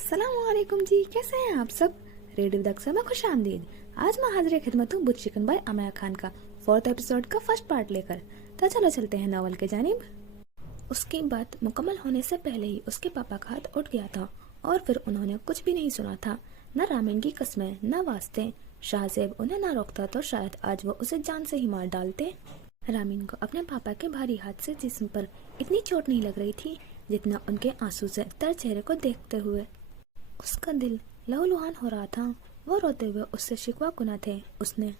अस्सलाम वालेकुम जी, कैसे हैं आप सब। रेडियो दक्सा में खुश आमदीद। आज मैं हाजिर खिदमत हूँ बुत चिकन बाय अमाया खान का 4th एपिसोड का फर्स्ट पार्ट लेकर। तो चलो चलते हैं नावल के जानिब। उसकी बात मुकम्मल होने से पहले ही उसके पापा का हाथ उठ गया था और फिर उन्होंने कुछ भी नहीं सुना था, न रामीन की कस्में न वास्ते। शाहजेब उन्हें न रोकता तो शायद आज वो उसे जान से ही मार डालते। रामीन को अपने पापा के भारी हाथ से जिस्म पर इतनी चोट नहीं लग रही थी जितना उनके आंसू से तर चेहरे को देखते हुए। उसका दिल लहूलुहान हो रहा था। वो रोते हुए उससे शिकवा कुना थे। उसने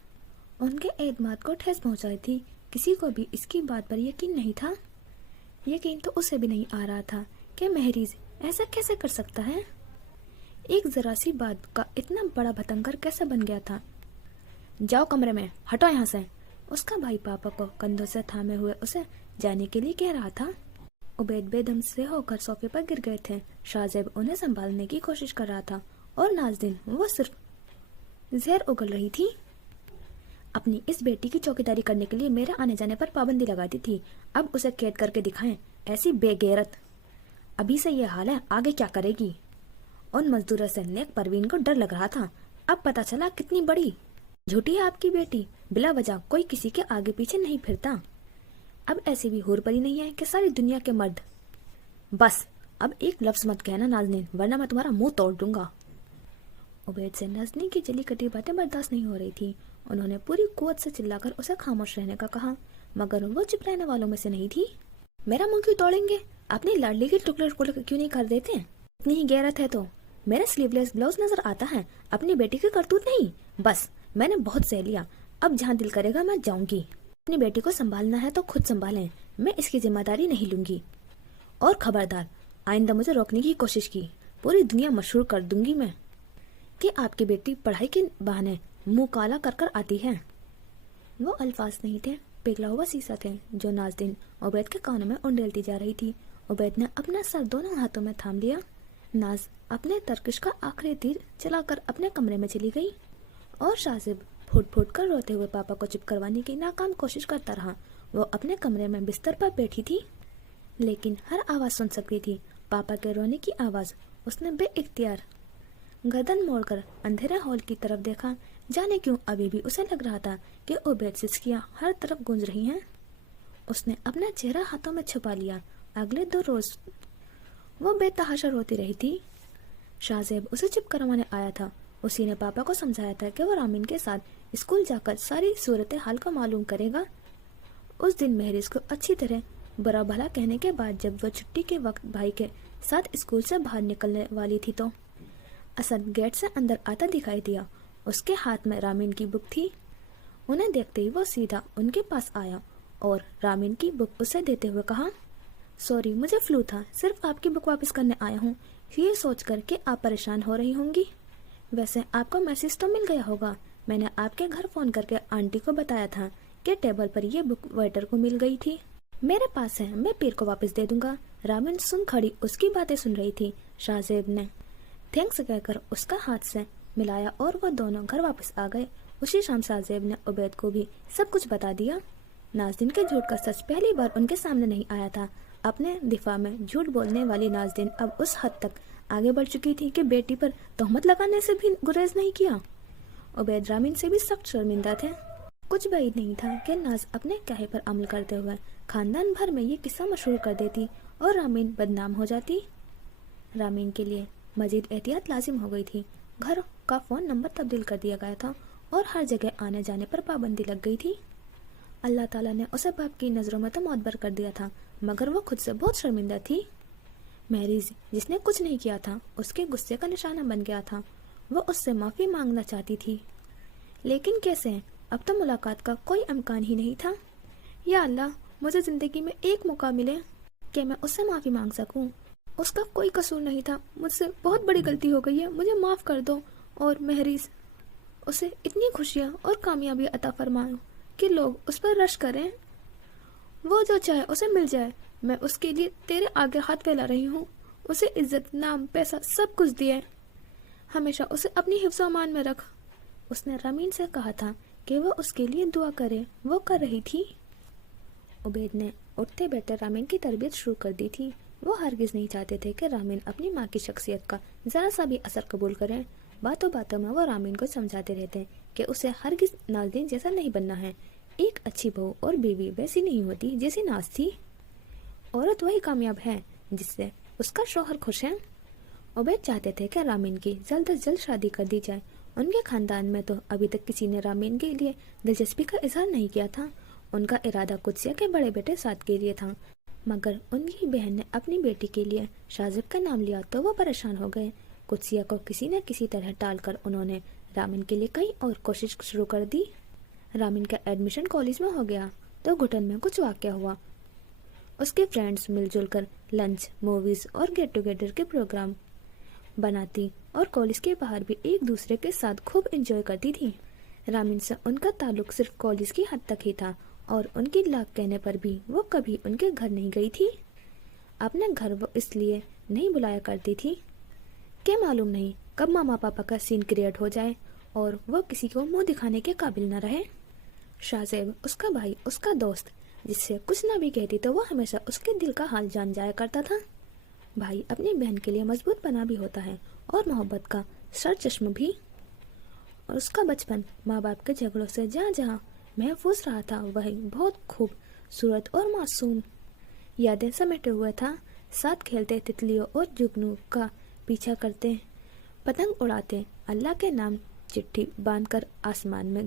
उनके एतमाद को ठेस पहुंचाई थी। किसी को भी इसकी बात पर यकीन नहीं था। यकीन तो उसे भी नहीं आ रहा था कि महरीज ऐसा कैसे कर सकता है। एक जरा सी बात का इतना बड़ा भतंगर कैसे बन गया था। जाओ कमरे में, हटो यहाँ से। उसका भाई पापा को कंधों से थामे हुए उसे जाने के लिए कह रहा था। उबैद बेदम से होकर सोफे पर गिर गए थे। शाहजेब उन्हें संभालने की कोशिश कर रहा था और नाज़नीन वो सिर्फ जहर उगल रही थी। अपनी इस बेटी की चौकीदारी करने के लिए मेरे आने जाने पर पाबंदी लगा दी थी, अब उसे कैद करके दिखाएं। ऐसी बेगैरत। अभी से ये हाल है, आगे क्या करेगी। उन मजदूरों से नेक परवीन को डर लग रहा था। अब पता चला कितनी बड़ी झूठी है आपकी बेटी। बिला वजह कोई किसी के आगे पीछे नहीं फिरता। अब ऐसी भी हूर परी नहीं है कि सारी दुनिया के मर्द। बस अब एक लफ्ज मत कहना नाज़नीन, वरना मैं तुम्हारा मुंह तोड़ दूंगा। उबैद से नाज़नीन की जली कटी बातें बर्दाश्त नहीं हो रही थी। उन्होंने पूरी कुव्वत से चिल्लाकर उसे खामोश रहने का कहा, मगर वो चुप रहने वालों में से नहीं थी। मेरा मुंह क्यों तोड़ेंगे? अपनी लाडली के टुकड़े टुकड़े क्यों नहीं कर देते? इतनी ही गैरत है तो मेरा स्लीवलेस ब्लाउज नजर आता है, अपनी बेटी की करतूत नहीं। बस मैंने बहुत सह लिया, अब जहाँ दिल करेगा मैं जाऊंगी। अपनी बेटी को संभालना है तो खुद संभालें, मैं इसकी जिम्मेदारी नहीं लूंगी। और खबरदार, आइंदा मुझे रोकने की कोशिश की, पूरी दुनिया मशहूर कर दूंगी मैं कि आपकी बेटी पढ़ाई के बहाने मुंह काला कर कर आती है। वो अल्फाज नहीं थे, पिघला हुआ शीशा थे जो नाज़नीन उबैद के कानों में उंडेलती जा रही थी। उबैद ने अपना सर दोनों हाथों में थाम लिया। नाज अपने तरकश का आखिरी तीर चलाकर अपने कमरे में चली गई और शाहजेब फूट फूट कर रोते हुए पापा को चुप करवाने की नाकाम कोशिश करता रहा। वो अपने कमरे में बिस्तर पर बैठी थी, लेकिन हर आवाज सुन सकती थी, पापा के रोने की आवाज। उसने बेइख्तियार गर्दन मोड़कर अंधेरे हॉल की तरफ देखा। जाने क्यों अभी भी उसे लग रहा था कि उबैद सिसकियां हर तरफ गूंज रही हैं। उसने अपना चेहरा हाथों में छुपा लिया। अगले 2 रोज वो बेतहाशा रोती रही थी। शाहजेब उसे चुप करवाने आया था। उसी ने पापा को समझाया था कि वो रामीन के साथ स्कूल जाकर सारी सूरत हाल को मालूम करेगा। उस दिन महरीज को अच्छी तरह बुरा भला कहने के बाद जब वो छुट्टी के वक्त भाई के साथ स्कूल से बाहर निकलने वाली थी तो असद गेट से अंदर आता दिखाई दिया। उसके हाथ में रामीन की बुक थी। उन्हें देखते ही वो सीधा उनके पास आया और रामीन की बुक उसे देते हुए कहा, सॉरी मुझे फ्लू था, सिर्फ आपकी बुक वापस करने आया हूँ, ये सोच कर के आप परेशान हो रही होंगी। वैसे आपको मैसेज तो मिल गया होगा। मैंने आपके घर फोन करके आंटी को बताया था कि टेबल पर ये बुक वेटर को मिल गई थी। मेरे पास है, मैं पीर को वापस दे दूंगा। रामीन सुन खड़ी उसकी बातें सुन रही थी। शाहजेब ने थैंक्स कहकर उसका हाथ से मिलाया और वो दोनों घर वापस आ गए। उसी शाम शाहजेब ने उबैद को भी सब कुछ बता दिया। नाज़नीन के झूठ का सच पहली बार उनके सामने नहीं आया था। अपने दिफा में झूठ बोलने वाली नाज़नीन अब उस हद तक आगे बढ़ चुकी थी कि बेटी पर तोहमत लगाने से भी गुरेज नहीं किया। उबैद रामीन से भी सख्त शर्मिंदा थे। कुछ بعید नहीं था कि नाज अपने कहे पर अमल करते हुए खानदान भर में ये किस्सा मशहूर कर देती और रामीन बदनाम हो जाती। रामीन के लिए मजीद एहतियात लाजिम हो गई थी। घर का फोन नंबर तब्दील कर दिया गया था और हर जगह आने जाने पर पाबंदी लग गई थी। अल्लाह ताला ने उसे बाप की नजरों में तो मोतबर कर दिया था, मगर वो खुद से बहुत शर्मिंदा थी। महरीज जिसने कुछ नहीं किया था उसके गुस्से का निशाना बन गया था। वो उससे माफी मांगना चाहती थी, लेकिन कैसे? अब तो मुलाकात का कोई इम्कान ही नहीं था। या अल्लाह, मुझे जिंदगी में एक मौका मिले कि मैं उससे माफी मांग सकूं। उसका कोई कसूर नहीं था, मुझसे बहुत बड़ी गलती हो गई है, मुझे माफ कर दो। और महरीज उसे इतनी खुशियाँ और कामयाबी अता फरमाओ कि लोग उस पर रश करें। वो जो चाहे उसे मिल जाए, मैं उसके लिए तेरे आगे हाथ फैला रही हूँ। उसे इज्जत, नाम, पैसा सब कुछ दिए, हमेशा उसे अपनी हिफ्ज़ अमान में रख। उसने रामीन से कहा था कि वो उसके लिए दुआ करे, वो कर रही थी। उबैद ने उठते बैठे रामीन की तरबियत शुरू कर दी थी। وہ ہرگز نہیں چاہتے تھے کہ رامین اپنی ماں کی شخصیت کا ذرا سا بھی اثر قبول کریں۔ باتوں باتوں میں وہ رامین کو سمجھاتے رہتے کہ اسے ہرگز نازنین جیسا نہیں بننا ہے۔ ایک اچھی بہو اور بیوی ویسی نہیں ہوتی جیسی ناز تھی۔ عورت وہی کامیاب ہے جس سے اس کا شوہر خوش ہے۔ عبید چاہتے تھے کہ رامین کی جلد از جلد شادی کر دی جائے۔ ان کے خاندان میں تو ابھی تک کسی نے رامین کے لیے دلچسپی کا اظہار نہیں کیا تھا۔ ان کا ارادہ قدسیہ کے بڑے بیٹے سعد کے لیے تھا، مگر ان کی بہن نے اپنی بیٹی کے لیے شاذب کا نام لیا تو وہ پریشان ہو گئے۔ قدسیہ کو کسی نہ کسی طرح ٹال کر انہوں نے رامین کے لیے کئی اور کوشش شروع کر دی۔ رامین کا ایڈمیشن کالج میں ہو گیا تو گھٹن میں کچھ واقعہ ہوا۔ اس کے فرینڈز مل جل کر لنچ، موویز اور گیٹ ٹوگیدر کے پروگرام بناتی اور کالج کے باہر بھی ایک دوسرے کے ساتھ خوب انجوائے کرتی تھی۔ رامین سے ان کا تعلق صرف کالج کی حد تک ہی تھا اور ان کی لاکھ کہنے پر بھی وہ کبھی ان کے گھر نہیں گئی تھی۔ اپنے گھر وہ اس لیے نہیں بلایا کرتی تھی کہ معلوم نہیں کب ماما پاپا کا سین کریٹ ہو جائے اور وہ کسی کو منہ دکھانے کے قابل نہ رہے۔ شاذیب اس کا بھائی، اس کا دوست، جس سے کچھ نہ بھی کہتی تو وہ ہمیشہ اس کے دل کا حال جان جایا کرتا تھا۔ بھائی اپنی بہن کے لیے مضبوط بنا بھی ہوتا ہے اور محبت کا سر چشم بھی۔ اور اس کا بچپن ماں باپ کے جھگڑوں سے جہاں جہاں محفوظ رہا تھا وہی بہت خوبصورت اور معصوم یادیں سمیٹے ہوئے تھا۔ ساتھ کھیلتے، تتلیوں اور جگنو کا پیچھا کرتے، پتنگ اڑاتے، اللہ کے نام چٹھی باندھ کر آسمان میں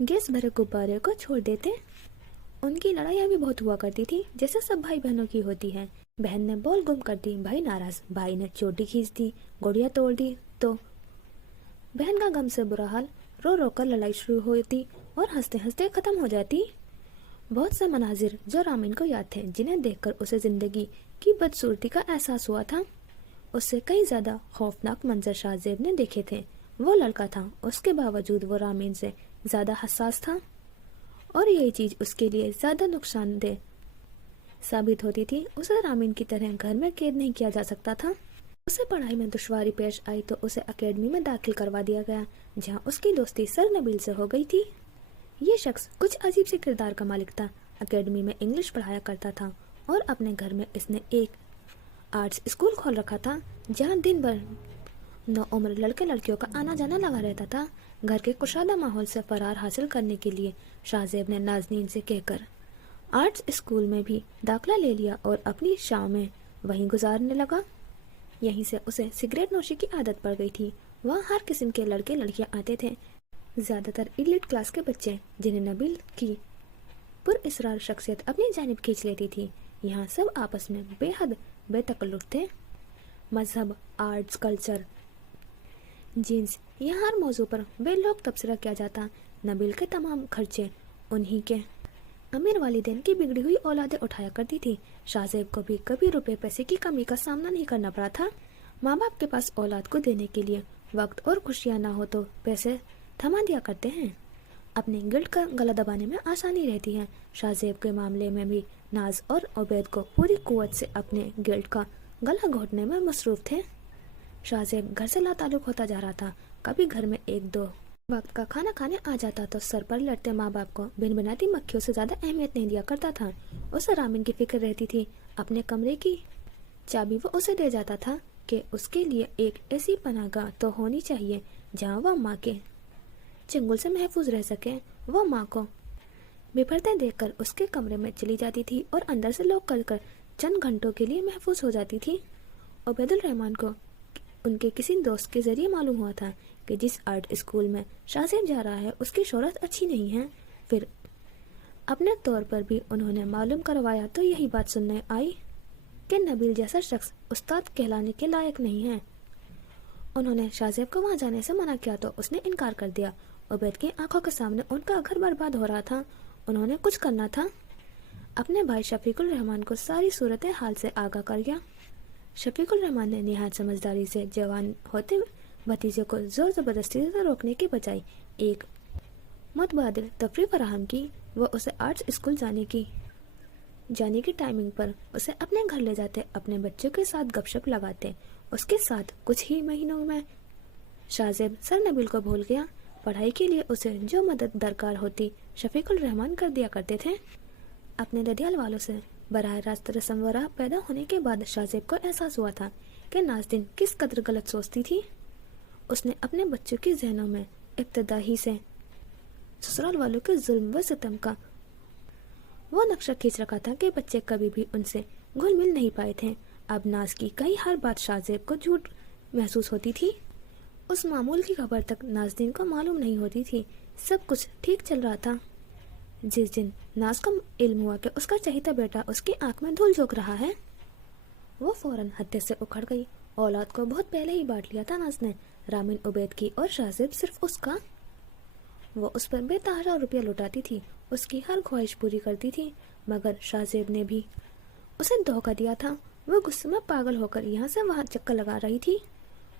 گیس بھرے غبارے کو چھوڑ دیتے۔ ان کی لڑائیاں بھی بہت ہوا کرتی تھی جیسے سب بھائی بہنوں کی ہوتی ہیں۔ بہن نے بال گم کر دی، بھائی ناراض، بھائی نے چوٹی کھینچ دی، گڑیا توڑ دی تو بہن کا غم سے برا حال، رو رو کر لڑائی شروع ہوتی اور ہنستے ہنستے ختم ہو جاتی۔ بہت سے مناظر جو رامین کو یاد تھے جنہیں دیکھ کر اسے زندگی کی بدصورتی کا احساس ہوا تھا۔ اس سے کئی زیادہ خوفناک منظر شاذیب نے دیکھے تھے۔ وہ لڑکا تھا، اس کے باوجود وہ رامین سے زیادہ حساس تھا اور یہی چیز اس کے لیے زیادہ نقصان دہ ثابت ہوتی تھی۔ اسے رامین کی طرح گھر میں قید نہیں کیا جا سکتا تھا۔ اسے پڑھائی میں دشواری پیش آئی تو اسے اکیڈمی میں داخل کروا دیا گیا جہاں اس کی دوستی سر نبیل سے ہو گئی تھی۔ یہ شخص کچھ عجیب سے کردار کا مالک تھا۔ اکیڈمی میں انگلش پڑھایا کرتا تھا اور اپنے گھر میں اس نے ایک آرٹس اسکول کھول رکھا تھا جہاں دن بھر نو عمر لڑکے لڑکیوں کا آنا جانا لگا رہتا تھا۔ گھر کے کشادہ ماحول سے فرار حاصل کرنے کے لیے شاذیب نے نازنین سے کہہ کر آرٹس اسکول میں بھی داخلہ لے لیا اور اپنی شام میں وہیں گزارنے لگا۔ یہیں سے اسے سگریٹ نوشی کی عادت پڑ گئی تھی۔ وہاں ہر قسم کے لڑکے لڑکیاں آتے تھے، زیادہ تر ایلیٹ کلاس کے بچے جنہیں نبیل کی پر اسرار شخصیت اپنی جانب کھینچ لیتی تھی۔ یہاں سب آپس میں بے حد بے تکلف تھے۔ مذہب، آرٹس، کلچر، جینس، یہاں ہر موضوع پر بے لوگ تبصرہ کیا جاتا۔ نبیل کے تمام خرچے انہی کے امیر والدین کی بگڑی ہوئی اولادیں اٹھایا کرتی تھی۔ شاذیب کو بھی کبھی روپے پیسے کی کمی کا سامنا نہیں کرنا پڑا تھا۔ ماں باپ کے پاس اولاد کو دینے کے لیے وقت اور خوشیاں نہ ہو تو پیسے تھما دیا کرتے ہیں۔ اپنے گلٹ کا گلا دبانے میں آسانی رہتی ہے۔ شاذیب کے معاملے میں بھی ناز اور عبید کو پوری قوت سے اپنے گلٹ کا گلا گھونٹنے میں مصروف تھے۔ شاذیب گھر سے لا تعلق ہوتا جا رہا تھا۔ کبھی گھر میں ایک دو وقت کا کھانا کھانے آ جاتا تو سر پر لڑتے ماں باپ کو بن بناتی مکھیوں سے زیادہ اہمیت نہیں دیا کرتا تھا۔ اسے رامین کی فکر رہتی تھی۔ اپنے کمرے کی چابی وہ اسے دے جاتا تھا کہ اس کے لیے ایک ایسی پناہ گاہ تو ہونی چاہیے جہاں وہ ماں کے چنگل سے محفوظ رہ سکے۔ وہ ماں کو بپھرتے دیکھ کر اس کے کمرے میں چلی جاتی تھی اور اندر سے لاک کر کر چند گھنٹوں کے لیے محفوظ ہو جاتی تھی۔ عبید الرحمان کو ان کے کسی دوست کے ذریعے معلوم ہوا تھا کہ جس آرٹ اسکول میں شاذیب جا رہا ہے اس کی شہرت اچھی نہیں ہے۔ پھر اپنے طور پر بھی انہوں نے معلوم کروایا تو یہی بات سننے آئی کہ نبیل جیسا شخص استاد کہلانے کے لائق نہیں ہے۔ انہوں نے شاذیب کو وہاں جانے سے منع کیا تو اس نے انکار کر دیا۔ عبید کی آنکھوں کے سامنے ان کا گھر برباد ہو رہا تھا۔ انہوں نے کچھ کرنا تھا۔ اپنے بھائی شفیق الرحمان کو ساری صورت حال سے آگاہ کر گیا۔ شفیق الرحمان نے نہایت سمجھداری سے جوان ہوتے بھتیجے کو زور زبردستی سے روکنے کے بجائے ایک متبادل تفریح فراہم کی۔ وہ اسے آرٹس اسکول جانے کی ٹائمنگ پر اسے اپنے گھر لے جاتے، اپنے بچوں کے ساتھ گپ شپ لگاتے۔ اس کے ساتھ کچھ ہی مہینوں میں شاذیب سر نبیل کو بھول گیا۔ پڑھائی کے لیے اسے جو مدد درکار ہوتی شفیق الرحمان کر دیا کرتے تھے۔ اپنے ددیال والوں سے बराह रास्त रस्म पैदा होने के बाद शाहजेब को एहसास हुआ था कि नाज़नीन किस कदर गलत सोचती थी। उसने अपने बच्चों की ज़हनों में इब्तदा ही से ससुराल वालों के जुल्म व सितम का वो नक्शा खींच रखा था कि बच्चे कभी भी उनसे घुल मिल नहीं पाए थे। अब नाज की कई हर बात शाहजेब को झूठ महसूस होती थी। उस मामूल की खबर तक नाज़नीन को मालूम नहीं होती थी। सब कुछ ठीक चल रहा था। जिस दिन नाज को इल्म हुआ कि उसका चहेता बेटा उसकी आंख में धूल झोंक रहा है, वो फौरन हत्या से उखड़ गई। औलाद को बहुत पहले ही बांट लिया था नाज ने, रामीन उबैद की और शाहजेब सिर्फ उसका। वो उस पर बेतहाशा रुपया लुटाती थी, उसकी हर ख्वाहिश पूरी करती थी, मगर शाहजेब ने भी उसे धोखा दिया था। वो गुस्से में पागल होकर यहाँ से वहाँ चक्कर लगा रही थी।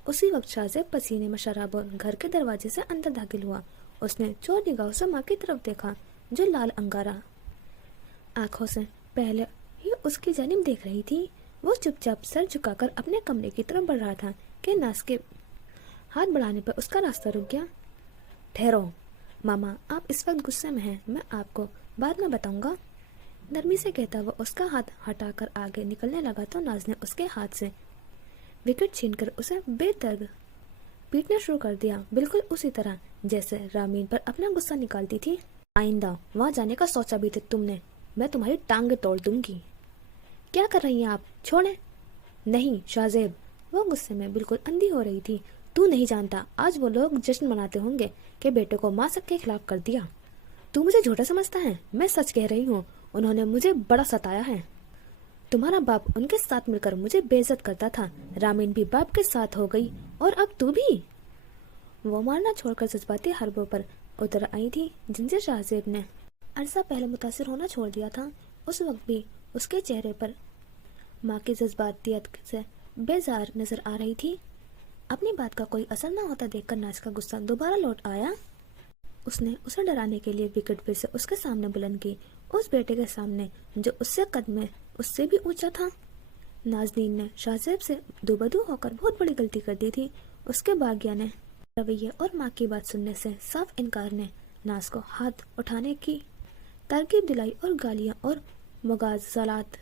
उसी वक्त शाहजेब पसीने में शराबोर घर के दरवाजे से अंदर दाखिल हुआ। उसने चोर निगाहों से माँ की तरफ देखा, जो लाल अंगारा आंखों से पहले ही उसकी जानिब देख रही थी। वो चुपचाप सर झुकाकर अपने कमरे की तरफ बढ़ रहा था कि नाज के हाथ बढ़ाने पर उसका रास्ता रुक गया। ठहरो मामा, आप इस वक्त गुस्से में हैं, मैं आपको बाद में बताऊंगा, नरमी से कहता वो उसका हाथ हटाकर आगे निकलने लगा तो नाज ने उसके हाथ से विकेट छीनकर उसे बेदर्द पीटना शुरू कर दिया, बिल्कुल उसी तरह जैसे रामीन पर अपना गुस्सा निकालती थी। आइंदा वहाँ जाने का सोचा भी थे तुमने, मैं तुम्हारी टांगे तोड़ दूंगी। क्या कर रही हैं आप, छोड़े। नहीं शाहजेब, वो गुस्से में बिल्कुल अंधी हो रही थी। तू नहीं जानता, आज वो लोग जश्न मनाते होंगे कि बेटे को माँ सबके खिलाफ कर दिया। तू मुझे झूठा समझता है, मैं सच कह रही हूँ। उन्होंने मुझे बड़ा सताया है। तुम्हारा बाप उनके साथ मिलकर मुझे बेइज्जत करता था, रामीन भी बाप के साथ हो गई और अब तू भी। वो मारना छोड़कर जज्बाती हरबों पर उतर आई थी जिनसे शाहजेब ने अरसा पहले मुतासिर होना छोड़ दिया था। उस वक्त भी उसके चेहरे पर माँ की जज्बातियत से बेजार नजर आ रही थी। अपनी बात का कोई असर न होता देखकर नाज का गुस्सा दोबारा लौट आया। उसने उसे डराने के लिए विकेट फिर से उसके सामने बुलंद की, उस बेटे के सामने जो उससे कद में उससे भी ऊंचा था। नाज़नीन ने शाहजेब से दुबदू होकर बहुत बड़ी गलती कर दी थी। उसके बागिया ने रवैये और माँ की बात सुनने से साफ इनकार ने नाज को हाथ उठाने की तरकीब दिलाई और गालियां और मुगाज़लात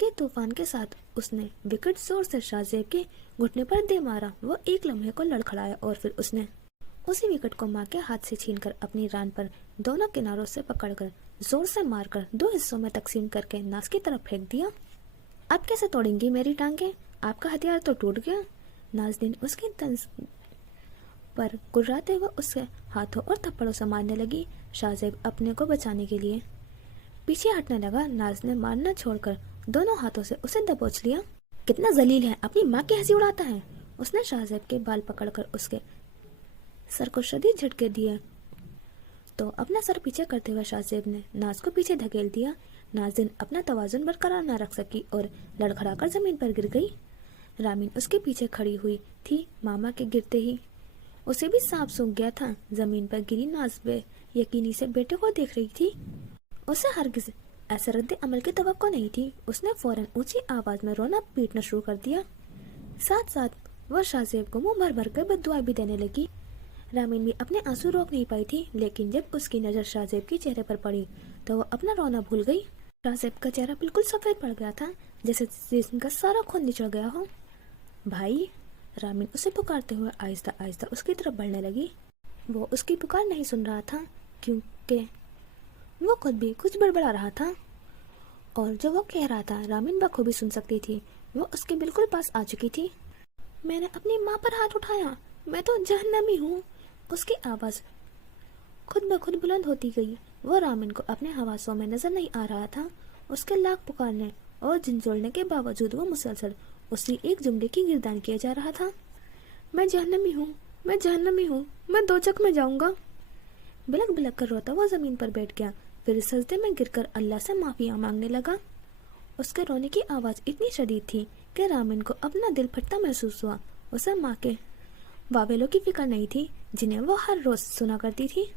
के तूफान के साथ उसने विकेट जोर से शाहजेब के घुटने पर दे मारा। वो एक लम्हे को लड़खड़ाया और फिर उसने उसी विकेट को माँ के हाथ से छीनकर अपनी रान पर दोनों किनारों से पकड़कर जोर से मारकर दो हिस्सों में तकसीम करके नाज की तरफ फेंक दिया। अब कैसे तोड़ेंगी मेरी टांगे, आपका हथियार तो टूट गया। नाज़नीन उसकी तंज पर गुर्राते हुए उसके हाथों और थप्पड़ों से मारने लगी। शाहजेब अपने को बचाने के लिए पीछे हटने लगा। नाज ने मारना छोड़कर दोनों हाथों से उसे दबोच लिया। कितना जलील है, अपनी माँ की हंसी उड़ाता है। उसने शाहजेब के बाल पकड़कर उसके सर को शदीद झटके दिए तो अपना सर पीछे करते हुए शाहजेब ने नाज को पीछे धकेल दिया। नाज़नीन अपना तवाजुन बरकरार न रख सकी और लड़खड़ाकर जमीन पर गिर गई। रामीन उसके पीछे खड़ी हुई थी। मामा के गिरते ही उसे भी सांप सूंघ गया था। जमीन पर गिरी नाज यकीनी से बेटे को देख रही थी। उसे हरगिज ऐसे रद्द अमल की तवक्को नहीं थी। उसने फौरन ऊंची आवाज में रोना पीटना शुरू कर दिया। साथ साथ वह शाहजेब को मुंह भर भर कर बद्दुआ भी देने लगी। रामीन भी अपने आंसू रोक नहीं पाई थी, लेकिन जब उसकी नजर शाहजेब के चेहरे पर पड़ी तो वो अपना रोना भूल गई। शाहजेब का चेहरा बिल्कुल सफेद पड़ गया था, जैसे जिस्म का सारा खून निचड़ गया हो। भाई, रामीन उसे पुकारते हुए आहिस्ता आहिस्ता उसकी तरफ बढ़ने लगी। वो उसकी पुकार नहीं सुन रहा था क्योंकि वो खुद भी कुछ बड़बड़ा रहा था, और जो वो कह रहा था रामीन बखूबी सुन सकती थी। वो उसके बिल्कुल पास आ चुकी थी। मैंने अपनी माँ पर हाथ उठाया, मैं तो जहन्नमी हूँ। उसकी आवाज खुद ब खुद बुलंद होती गई। वो रामीन को अपने हवासों में नजर नहीं आ रहा था। उसके लाख पुकारने और झिंझोड़ने के बावजूद वो मुसलसल उसी एक जुमले की गिरदान किया जा रहा था। मैं जहन्नमी हूँ, मैं जहन्नमी हूँ, मैं दोजख में जाऊंगा। बिलक बिलक कर रोता वो जमीन पर बैठ गया, फिर सजदे में गिरकर अल्लाह से माफिया मांगने लगा। उसके रोने की आवाज इतनी शदीद थी कि रामीन को अपना दिल फटता महसूस हुआ। उसे माँ के वावेलों की फिक्र नहीं थी जिन्हें वो हर रोज सुना करती थी।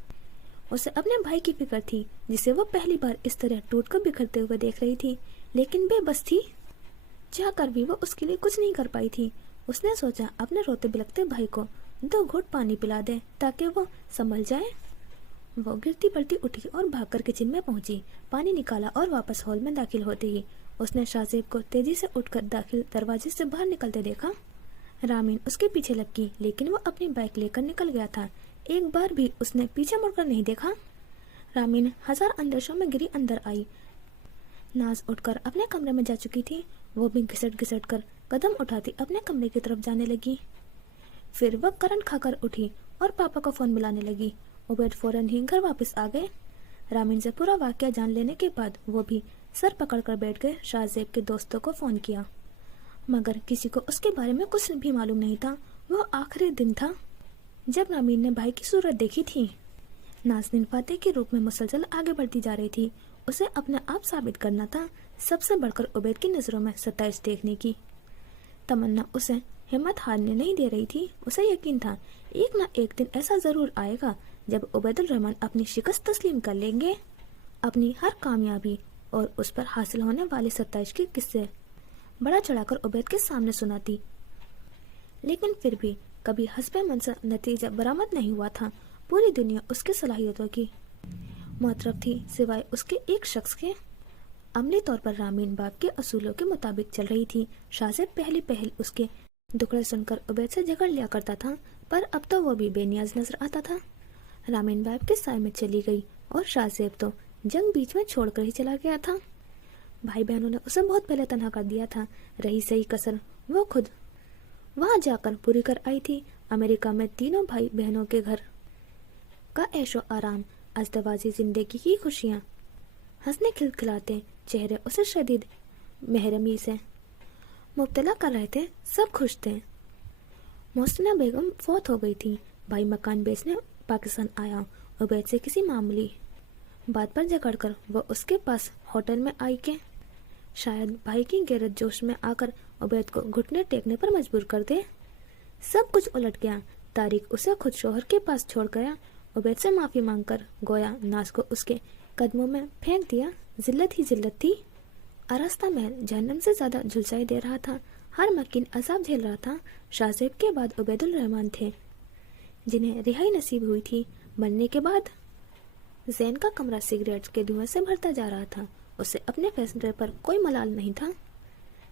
उसे अपने भाई की फिक्र थी जिसे वो पहली बार इस तरह टूट कर बिखरते हुए देख रही थी, लेकिन बेबस थी। चाहकर भी वो उसके लिए कुछ नहीं कर पाई थी। उसने सोचा अपने रोते बिलखते भाई को 2 घूंट पानी पिला दे ताकि वो संभल जाए। वो गिरती पड़ती उठी और भागकर किचन में पहुंची, पानी निकाला और वापस हॉल में दाखिल होते ही उसने शाहजेब को तेजी से उठकर दाखिल दरवाजे से बाहर निकलते देखा। रामीन उसके पीछे लपकी, लेकिन वो अपनी बाइक लेकर निकल गया था। एक बार भी उसने पीछे मुड़कर नहीं देखा। रामीन हजार अंदेशों में गिरी अंदर आई। नाज उठकर अपने कमरे में जा चुकी थी। वो भी घिसट घिसट कर कदम उठाती अपने कमरे की तरफ जाने लगी। फिर वह करंट खाकर उठी और पापा को फोन मिलाने लगी। उबैद फौरन ही घर वापस आ गए। रामीन से पूरा वाकया जान लेने के बाद वो भी सर पकड़कर बैठ गए। शाहजेब के दोस्तों को फोन किया, मगर किसी को उसके बारे में कुछ भी मालूम नहीं था। वो आखिरी दिन था जब रामीन ने भाई की सूरत देखी थी। नाज़नीन फातेह के रूप में मुसलसल आगे बढ़ती जा रही थी। उसे अपने आप साबित करना था, सबसे बढ़कर उबैद की नजरों में सताइश देखने की। तमन्ना उसे हिम्मत हारने नहीं दे रही थी। उसे यकीन था एक न एक दिन ऐसा जरूर आएगा जब उबैदुल रहमान अपनी शिकस्त तस्लीम कर लेंगे। अपनी हर कामयाबी और उस पर हासिल होने वाले सताइश के किस्से बड़ा चढ़ाकर उबैद के सामने सुनाती, लेकिन फिर भी कभी हस्बे मंशा नतीजा बरामद नहीं हुआ था। पूरी दुनिया उसकी सलाहियतों की मुतरफ थी, सिवाय उसके एक शख्स के। अमली तौर पर रामीन बाप के असूलों के मुताबिक चल रही थी। शाहजेब पहली पहल उसके दुखड़े सुनकर उबैद से झगड़ लिया करता था, पर अब तो वो भी बेनियाज नजर आता था। रामीन बाप के साय में चली गई और शाहजेब तो जंग बीच में छोड़कर ही चला गया था। भाई बहनों ने उसे बहुत पहले तन्हा कर दिया था। रही सही कसर वो खुद वहां जाकर पूरी कर आई थी। अमेरिका में तीनों भाई बहनों के घर का ऐशो आराम, अज़दवाजी जिंदगी की खुशियां, हंसने खिलखिलाते चेहरे उसे शदीद मेहरमी से मुब्तला कर रहे थे। सब खुश थे। मोहसिना बेगम फौत हो गई थी। भाई मकान बेचने पाकिस्तान आया। उबैद से किसी मामूली बात पर झगड़कर वो उसके पास होटल में आई के शायद भाई की गैरत जोश में आकर उबैद को घुटने टेकने पर मजबूर कर दे। सब कुछ उलट गया। तारिक उसे खुद शोहर के पास छोड़ गया। उबैद से माफी मांगकर गोया नाज को उसके कदमों में फेंक दिया। जिल्लत ही जिल्लत थी। आरास्ता महल जहन्नम से ज्यादा झुलसाई दे रहा था। हर मकीन अजाब झेल रहा था। शाहजेब के बाद उबैदुल रहमान थे, जिन्हें रिहाई नसीब हुई थी। बनने के बाद जैन का कमरा सिगरेट के धुएं से भरता जा रहा था। उसे अपने फैसले पर कोई मलाल नहीं था,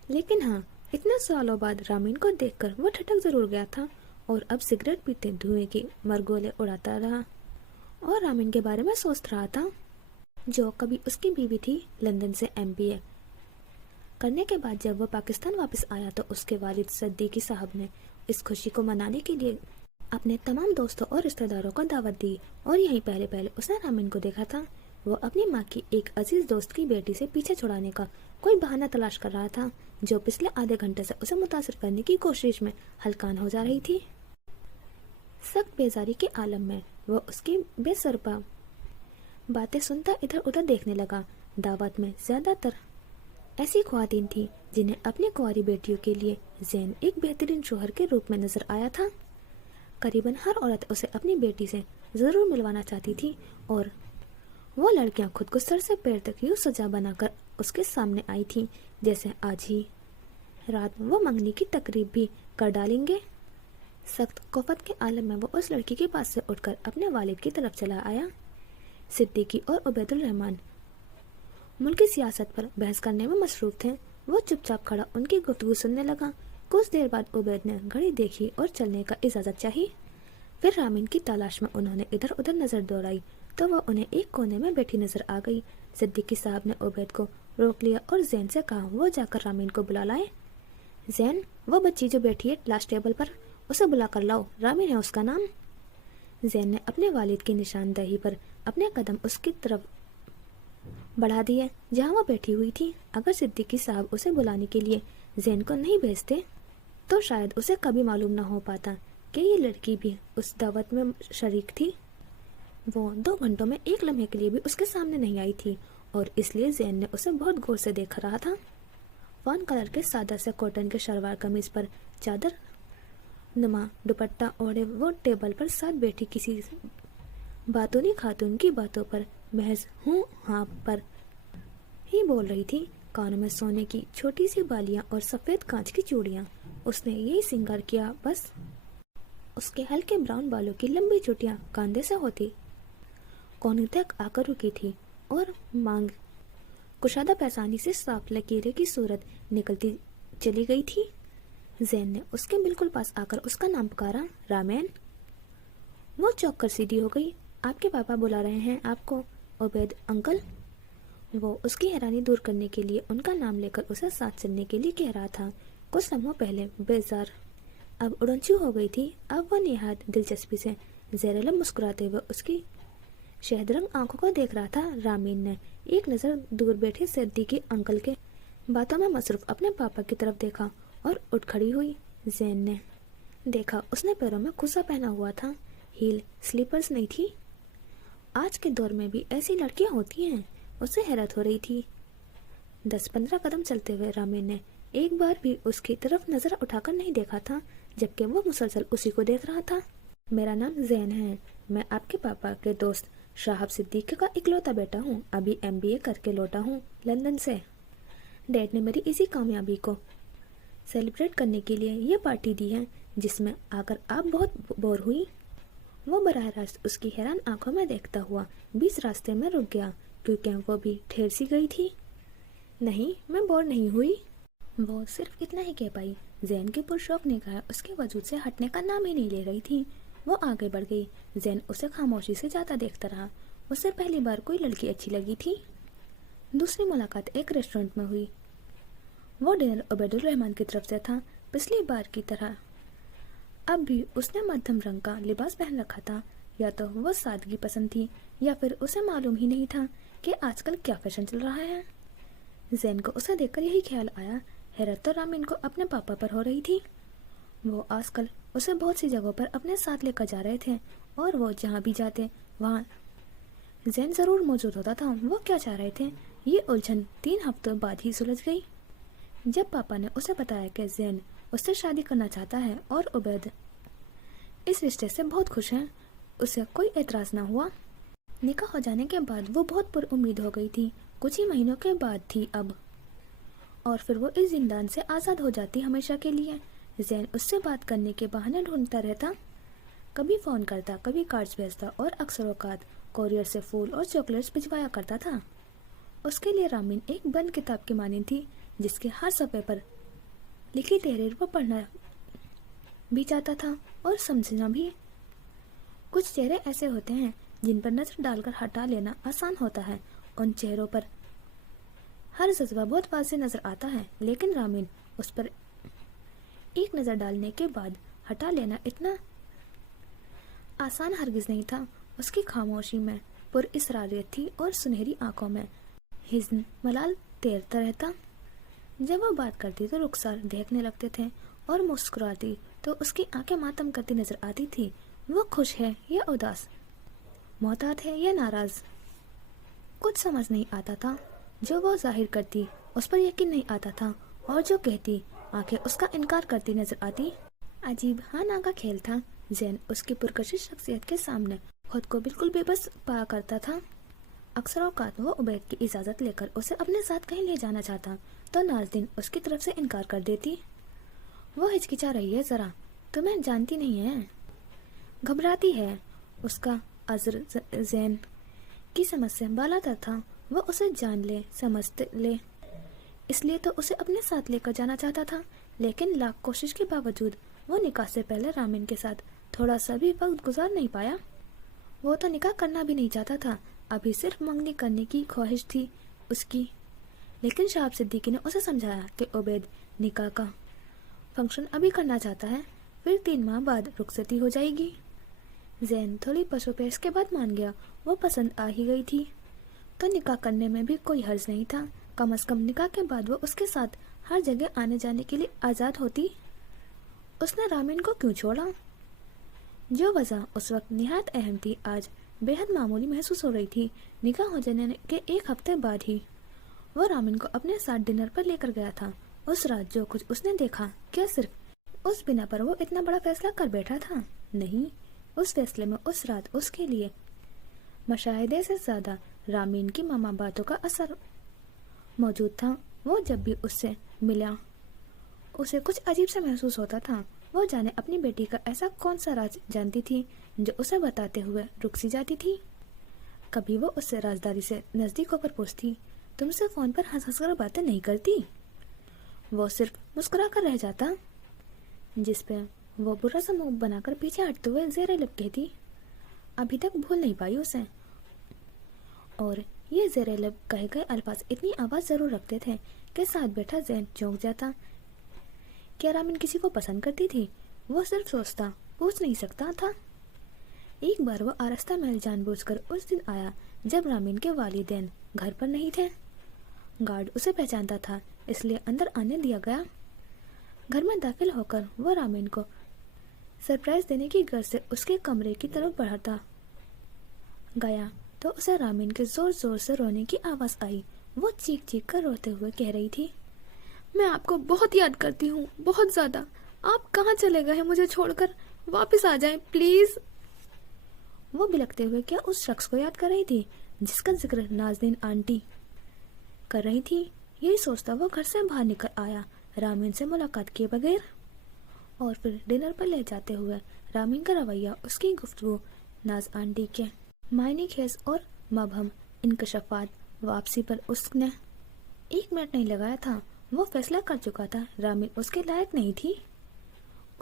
लेकिन हाँ, इतने सालों बाद रामीन को देखकर वो ठटक जरूर गया था और अब सिगरेट पीते धुएं की मरगोले उड़ाता रहा और रामीन के बारे में सोच रहा था, जो कभी उसकी बीवी थी। लंदन से MBA करने के बाद जब वो पाकिस्तान वापस आया तो उसके वालिद सद्दीकी साहब ने इस खुशी को मनाने के लिए अपने तमाम दोस्तों और रिश्तेदारों को दावत दी और यहीं पहले पहले उसने रामीन को देखा था। वो अपनी माँ की एक अजीज दोस्त की बेटी से पीछे छुड़ाने का कोई बहाना तलाश कर रहा था, जो पिछले आधे घंटे से उसे मुतासिर करने की कोशिश में हलकान हो जा रही थी। सख्त बेजारी के आलम में वो उसकी बेसरपा बातें सुनता इधर उधर देखने लगा। दावत में ज्यादातर ऐसी ख्वातीन थी जिन्हें अपनी कुंवारी बेटियों के लिए जैन एक बेहतरीन शोहर के रूप में नजर आया था। करीबन हर औरत उसे अपनी बेटी से जरूर मिलवाना चाहती थी और वो लड़कियां खुद को सर से पैर तक यूं सजा बनाकर उसके सामने आई थी जैसे आज ही रात वो मंगनी की तकरीब भी कर डालेंगे। सख्त कोफत के आलम में वो उस लड़की के पास से उठकर अपने वालिद की तरफ चला आया। सिद्दीकी और उबैदुल रहमान मुल्की सियासत पर बहस करने में मसरूफ थे। वो चुपचाप खड़ा उनकी गुफ्तगू सुनने लगा। कुछ देर बाद उबैद ने घड़ी देखी और चलने का इजाजत चाही। फिर रामीन की तलाश में उन्होंने इधर उधर नजर दौड़ाई तो वह उन्हें एक कोने में बैठी नजर आ गई। सिद्दीकी साहब ने उबैद को रोक लिया और जैन से कहा वो जाकर रामीन को बुला लाए। जैन, वो बच्ची जो बैठी है लास्ट टेबल पर, उसे बुला कर लाओ, रामीन है उसका नाम। जैन ने अपने वालिद की निशानदही पर अपने कदम उसकी तरफ बढ़ा दिए जहाँ वो बैठी हुई थी। अगर सिद्दीकी साहब उसे बुलाने के लिए जैन को नहीं भेजते तो शायद उसे कभी मालूम न हो पाता कि ये लड़की भी उस दावत में शरीक थी। वो 2 घंटों में एक लम्हे के लिए भी उसके सामने नहीं आई थी और इसलिए जैन ने उसे बहुत गौर से देख रहा था। वन कलर के सादा से कॉटन के शलवार कमीज पर चादर नुमा दुपट्टा ओढ़े वो टेबल पर साथ बैठी किसी बातूनी खातून की बातों पर महज हूँ हाँ पर ही बोल रही थी। कानों में सोने की छोटी सी बालियां और सफेद कांच की चूड़ियां। उसने यही श्रृंगार किया, बस उसके हल्के ब्राउन बालों की लंबी चुटियां कांधे से होती। कोने तक आकर रुकी थी और मांग कुशादा पैसानी से साफ लकीरें की सूरत निकलती चली गई थी। जैन ने उसके बिल्कुल पास आकर उसका नाम पुकारा, रामेन। वो चौंक कर सीधी हो गई। आपके पापा बुला रहे हैं आपको, उबैद अंकल। वो उसकी हैरानी दूर करने के लिए उनका नाम लेकर उसे साथ चलने के लिए कह रहा था। कुछ लम्हों पहले बेजार अब उड़नछू हो गई थी। अब वो निहायत दिलचस्पी से जहरीला मुस्कुराते हुए उसकी शहदरंग आंखों को देख रहा था। रामीन ने एक नज़र दूर बैठे सिद्दीकी अंकल के बातों में मसरूफ अपने पापा की तरफ देखा और उठ खड़ी हुई। जैन ने देखा उसने पैरों में खुसा पहना हुआ था, हील स्लीपर्स नहीं थी। आज के दौर में भी ऐसी लड़कियां होती हैं, उसे हैरत हो रही थी। 10-15 कदम चलते हुए रामीन ने एक बार भी उसकी तरफ नजर उठाकर नहीं देखा था, जबकि वो मुसलसल उसी को देख रहा था। मेरा नाम जैन है, मैं आपके पापा के दोस्त शाहब सिद्दीकी का इकलौता बेटा हूँ। अभी MBA करके लौटा हूँ लंदन से। डैड ने मेरी इसी कामयाबी को सेलिब्रेट करने के लिए ये पार्टी दी है, जिसमें आकर आप बहुत बोर हुई। वो बराह रास्त उसकी हैरान आंखों में देखता हुआ बीच रास्ते में रुक गया, क्योंकि वो भी ठहर सी गई थी। नहीं, मैं बोर नहीं हुई। वो सिर्फ इतना ही कह पाई। जैन की पुरशौक निगाहें उसके वजूद से हटने का नाम ही नहीं ले रही थी। वो आगे बढ़ गई। जैन उसे खामोशी से जाता देखता रहा। उसे पहली बार कोई लड़की अच्छी लगी थी। दूसरी मुलाकात एक रेस्टोरेंट में हुई। वो डिनर उबैदुल रहमान की तरफ से था। पिछली बार की तरह अब भी उसने मध्यम रंग का लिबास पहन रखा था। या तो वो सादगी पसंद थी, या फिर उसे मालूम ही नहीं था कि आजकल क्या फैशन चल रहा है। जैन को उसे देखकर यही ख्याल आया। हैरत तो रामीन को अपने पापा पर हो रही थी। वो आजकल उसे बहुत सी जगहों पर अपने साथ लेकर जा रहे थे, और वो जहाँ भी जाते वहाँ जैन जरूर मौजूद होता था। वो क्या चाह रहे थे, ये उलझन 3 हफ्तों बाद ही सुलझ गई, जब पापा ने उसे बताया कि जैन उससे शादी करना चाहता है और उबैद इस रिश्ते से बहुत खुश हैं। उसे कोई एतराज ना हुआ। निकाह हो जाने के बाद वो बहुत पुरउम्मीद हो गई थी। कुछ ही महीनों के बाद थी अब, और फिर वो इस जिंदान से आज़ाद हो जाती हमेशा के लिए। जैन उससे बात करने के बहाने ढूंढता रहता। कभी फ़ोन करता, कभी कार्ड्स भेजता, और अक्सर औकात कोरियर से फूल और चॉकलेट्स भिजवाया करता था। उसके लिए रामीन एक बंद किताब की मानी थी, जिसके हर सफ़े पर लिखी तहरीर वो पढ़ना भी चाहता था और समझना भी। कुछ चेहरे ऐसे होते हैं जिन पर नजर डालकर हटा लेना आसान होता है। उन चेहरों पर हर जज्बा बहुत वाज़ेह नजर आता है, लेकिन रामीन उस पर एक नज़र डालने के बाद हटा लेना इतना आसान हरगिज नहीं था। उसकी खामोशी में पुरइसरारियत थी और सुनहरी आंखों में हिज़्न मलाल तैरता रहता। जब वो बात करती तो रुखसार देखने लगते थे, और मुस्कुराती तो उसकी आंखें मातम करती नजर आती थी। वो खुश है या उदास, मोहतात है या नाराज, कुछ समझ नहीं आता था। जो वो जाहिर करती उस पर यकीन नहीं आता था, और जो कहती आंखें उसका इनकार करती नजर आती। अजीब हाँ ना का खेल था। जैन उसकी पुरकशिश शख्सियत के सामने खुद को बिल्कुल बेबस पाया करता था। अक्सर औकात वो उबैद की इजाज़त लेकर उसे अपने साथ कहीं ले जाना चाहता, तो नाज़नीन उसकी तरफ से इनकार कर देती। वो हिचकिचा रही है ज़रा, तुम्हें जानती नहीं है, घबराती है। उसका अज़र जैन की समझ से बालातर था। वो उसे जान ले, समझ ले, इसलिए तो उसे अपने साथ लेकर जाना चाहता था। लेकिन लाख कोशिश के बावजूद वो निकाह से पहले रामीन के साथ थोड़ा सा भी वक्त गुजार नहीं पाया। वो तो निकाह करना भी नहीं चाहता था, अभी सिर्फ मंगनी करने की ख्वाहिश थी उसकी। लेकिन शाहब सिद्दीकी ने उसे समझाया कि उबैद निकाह का फंक्शन अभी करना चाहता है, फिर 3 माह बाद रुखसती हो जाएगी। जैन थोड़ी पशोपेश के बाद मान गया। वो पसंद आ ही गई थी, तो निकाह करने में भी कोई हर्ज नहीं था। कम से कम निकाह के बाद वो उसके साथ हर जगह आने जाने के लिए आज़ाद होती। उसने रामीन को क्यों छोड़ा? जो वजह उस वक्त निहायत अहम थी, आज बेहद मामूली महसूस हो रही थी। निकाह हो जाने के 1 हफ्ते बाद ही वो रामीन को अपने साथ डिनर पर लेकर गया था। उस रात जो कुछ उसने देखा, क्या सिर्फ उस बिना पर वो इतना बड़ा फैसला कर बैठा था? नहीं, उस फैसले में उस रात उसके लिए मुशाहिदे से ज्यादा रामीन की मामा बातों का असर मौजूद था। वो जब भी उससे मिला उसे कुछ अजीब सा महसूस होता था। वो जाने अपनी बेटी का ऐसा कौन सा राज जानती थी जो उसे बताते हुए रुक सी जाती थी। कभी वो उससे राजदारी से नजदीक होकर पूछती, तुमसे फोन पर हंस हंस कर बातें नहीं करती? वो सिर्फ मुस्कुरा कर रह जाता, जिस पे वो बुरा सा मुंह बनाकर पीछे हटते हुए ज़ेर लब कहती, अभी तक भूल नहीं पाई उसे। और ये ज़ेर लब कहे गए अल्फाज इतनी आवाज़ ज़रूर रखते थे कि साथ बैठा ज़ैन चौंक जाता। क्या रामिन किसी को पसंद करती थी? वो सिर्फ सोचता, पूछ नहीं सकता था। एक बार वो आरस्ता महल जानबूझकर उस दिन आया जब रामिन के वालिदैन घर पर नहीं थे। गार्ड उसे पहचानता था, इसलिए अंदर आने दिया गया। घर में दाखिल होकर वो रामिन को सरप्राइज देने की गर्ज से उसके कमरे की तरफ बढ़ता गया तो उसे रामिन के जोर जोर से रोने की आवाज आई। वो चीख चीख कर रोते हुए कह रही थी, मैं आपको बहुत याद करती हूँ, बहुत ज्यादा। आप कहाँ चले गए हैं मुझे छोड़कर? वापस आ जाएं प्लीज। वो बिलखते हुए क्या उस शख्स को याद कर रही थी जिसका जिक्र नाज़नीन आंटी कर रही थी? यही सोचता वो घर से बाहर निकल आया, रामिन से मुलाकात किए बगैर। और फिर डिनर पर ले जाते हुए रामिन का रवैया, उसकी गुफ्तगू, नाज आंटी के मायने खेस और मबहम इंकशाफात, वापसी पर उसने 1 मिनट नहीं लगाया था। वो फैसला कर चुका था रामिन उसके लायक नहीं थी।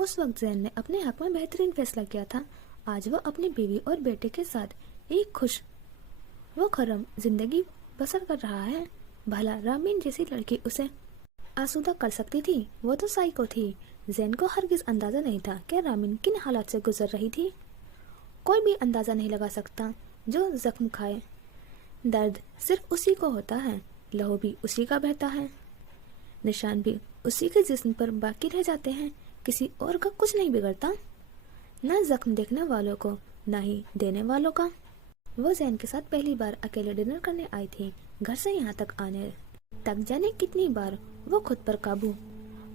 उस वक्त ज़ैन ने अपने हक में बेहतरीन फैसला किया था। आज वो अपनी बीवी और बेटे के साथ एक खुश वो खर्म जिंदगी बसर कर रहा है। भला रामिन जैसी लड़की उसे आसूदा कर सकती थी? वो तो साइको थी। ज़ैन को हरगिज अंदाजा नहीं था कि रामिन किन हालात से गुजर रही थी। कोई भी अंदाजा नहीं लगा सकता। जो जख्म खाए, दर्द सिर्फ उसी को होता है, लहू भी उसी का बहता है, निशान भी उसी के जिस्म पर बाकी रह जाते हैं। किसी और का कुछ नहीं बिगड़ता, न जख्म देखने वालों को, न ही देने वालों का। वो ज़ैन के साथ पहली बार अकेले डिनर करने आई थी। घर से यहाँ तक आने तक जाने कितनी बार वो खुद पर काबू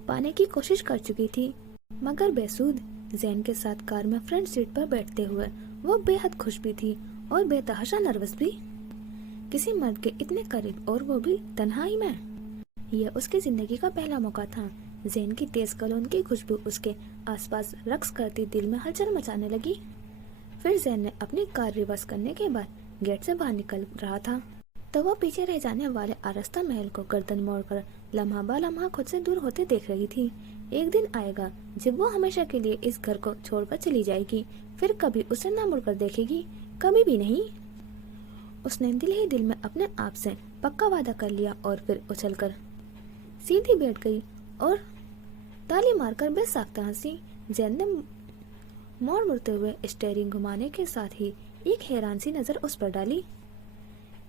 पाने की कोशिश कर चुकी थी, मगर बेसूद। ज़ैन के साथ कार में फ्रंट सीट पर बैठते हुए वो बेहद खुश भी थी और बेतहाशा नर्वस भी। किसी मर्द के इतने करीब, और वो भी तन्हाई में। यह उसकी जिंदगी का पहला मौका था। ज़ैन की तेज कलोन की खुशबू उसके आसपास रक्स करती दिल में हलचल मचाने लगी। फिर ज़ैन ने अपनी कार रिवर्स करने के बाद गेट से बाहर निकल रहा था तो वो पीछे रह जाने वाले आरस्ता महल को गर्दन मोड़कर लम्हा बा लम्हा खुद से दूर होते देख रही थी। एक दिन आएगा जब वो हमेशा के लिए इस घर को छोड़कर चली जाएगी, फिर कभी उसे न मुड़कर देखेगी, कभी भी नहीं। उसने दिल ही दिल में अपने आप से पक्का वादा कर लिया और फिर उछलकर सीधी बैठ गई और ताली मारकर बेसाख्ता हंसी। ज़ैन ने मोड़ मुड़ते हुए स्टीयरिंग घुमाने के साथ ही एक हैरान सी नजर उस पर डाली।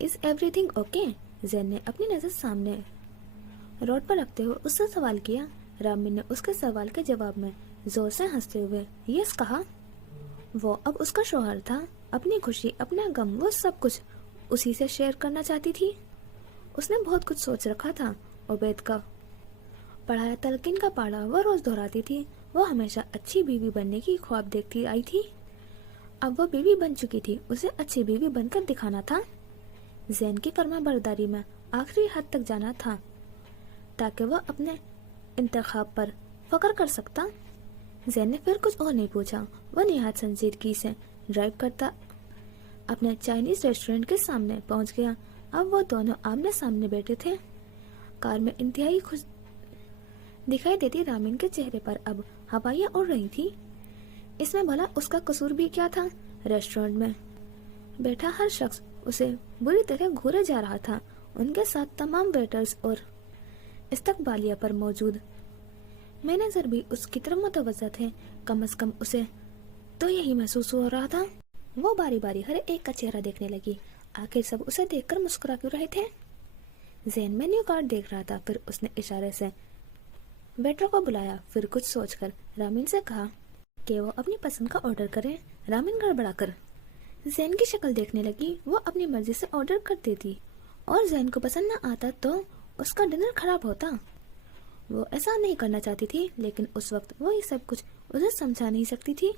Is everything okay? ज़ैन ने अपनी नजर सामने रोड पर रखते हुए उससे सवाल किया। रामिन ने उसके सवाल के जवाब में जोर से हंसते हुए यस कहा। वो अब उसका शौहर था। अपनी खुशी, अपना गम, वो सब कुछ उसी से शेयर करना चाहती थी। उसने बहुत कुछ सोच रखा था। उबैद का पढ़ाया तलकिन का पाड़ा वो रोज दोहराती थी। वो हमेशा अच्छी बीवी बनने की ख्वाब देखती आई थी। अब वो बीवी बन चुकी थी, उसे अच्छी बीवी बनकर दिखाना था। ज़ैन की फर्माबरदारी में आखिरी हद तक जाना था ताकि वो अपने इंतखाब पर फख्र कर सकता। ज़ैन ने फिर कुछ और नहीं पूछा। वो निहायत संजीदगी से ड्राइव करता अपने चाइनीज रेस्टोरेंट के सामने पहुंच गया। अब वो दोनों आमने सामने बैठे थे। कार में इंतहाई खुश दिखाई देती रामिन के चेहरे पर अब हवाइयाँ उड़ रही थी। इसमें भला उसका कसूर भी क्या था? रेस्टोरेंट में बैठा हर शख्स उसे बुरी तरह घूरे जा रहा था। उनके साथ तमाम वेटर्स और इस्तकबालिया पर मौजूद मैनेजर भी उसकी तरफ मुतवज्जा थे। कम से कम उसे तो यही महसूस हो रहा था। वो बारी बारी हर एक का चेहरा देखने लगी। आखिर सब उसे देखकर मुस्कुरा क्यों रहे थे? ज़ैन मेन्यू कार्ड देख रहा था। फिर उसने इशारे से वेटर को बुलाया। फिर कुछ सोचकर रामिन से कहा कि वो अपनी पसंद का ऑर्डर करे। रामिन गड़बड़ा कर ज़ैन की शक्ल देखने लगी। वो अपनी मर्जी से ऑर्डर कर देती और ज़ैन को पसंद न आता तो उसका डिनर खराब होता। वो ऐसा नहीं करना चाहती थी, लेकिन उस वक्त वो ये सब कुछ उसे समझा नहीं सकती थी।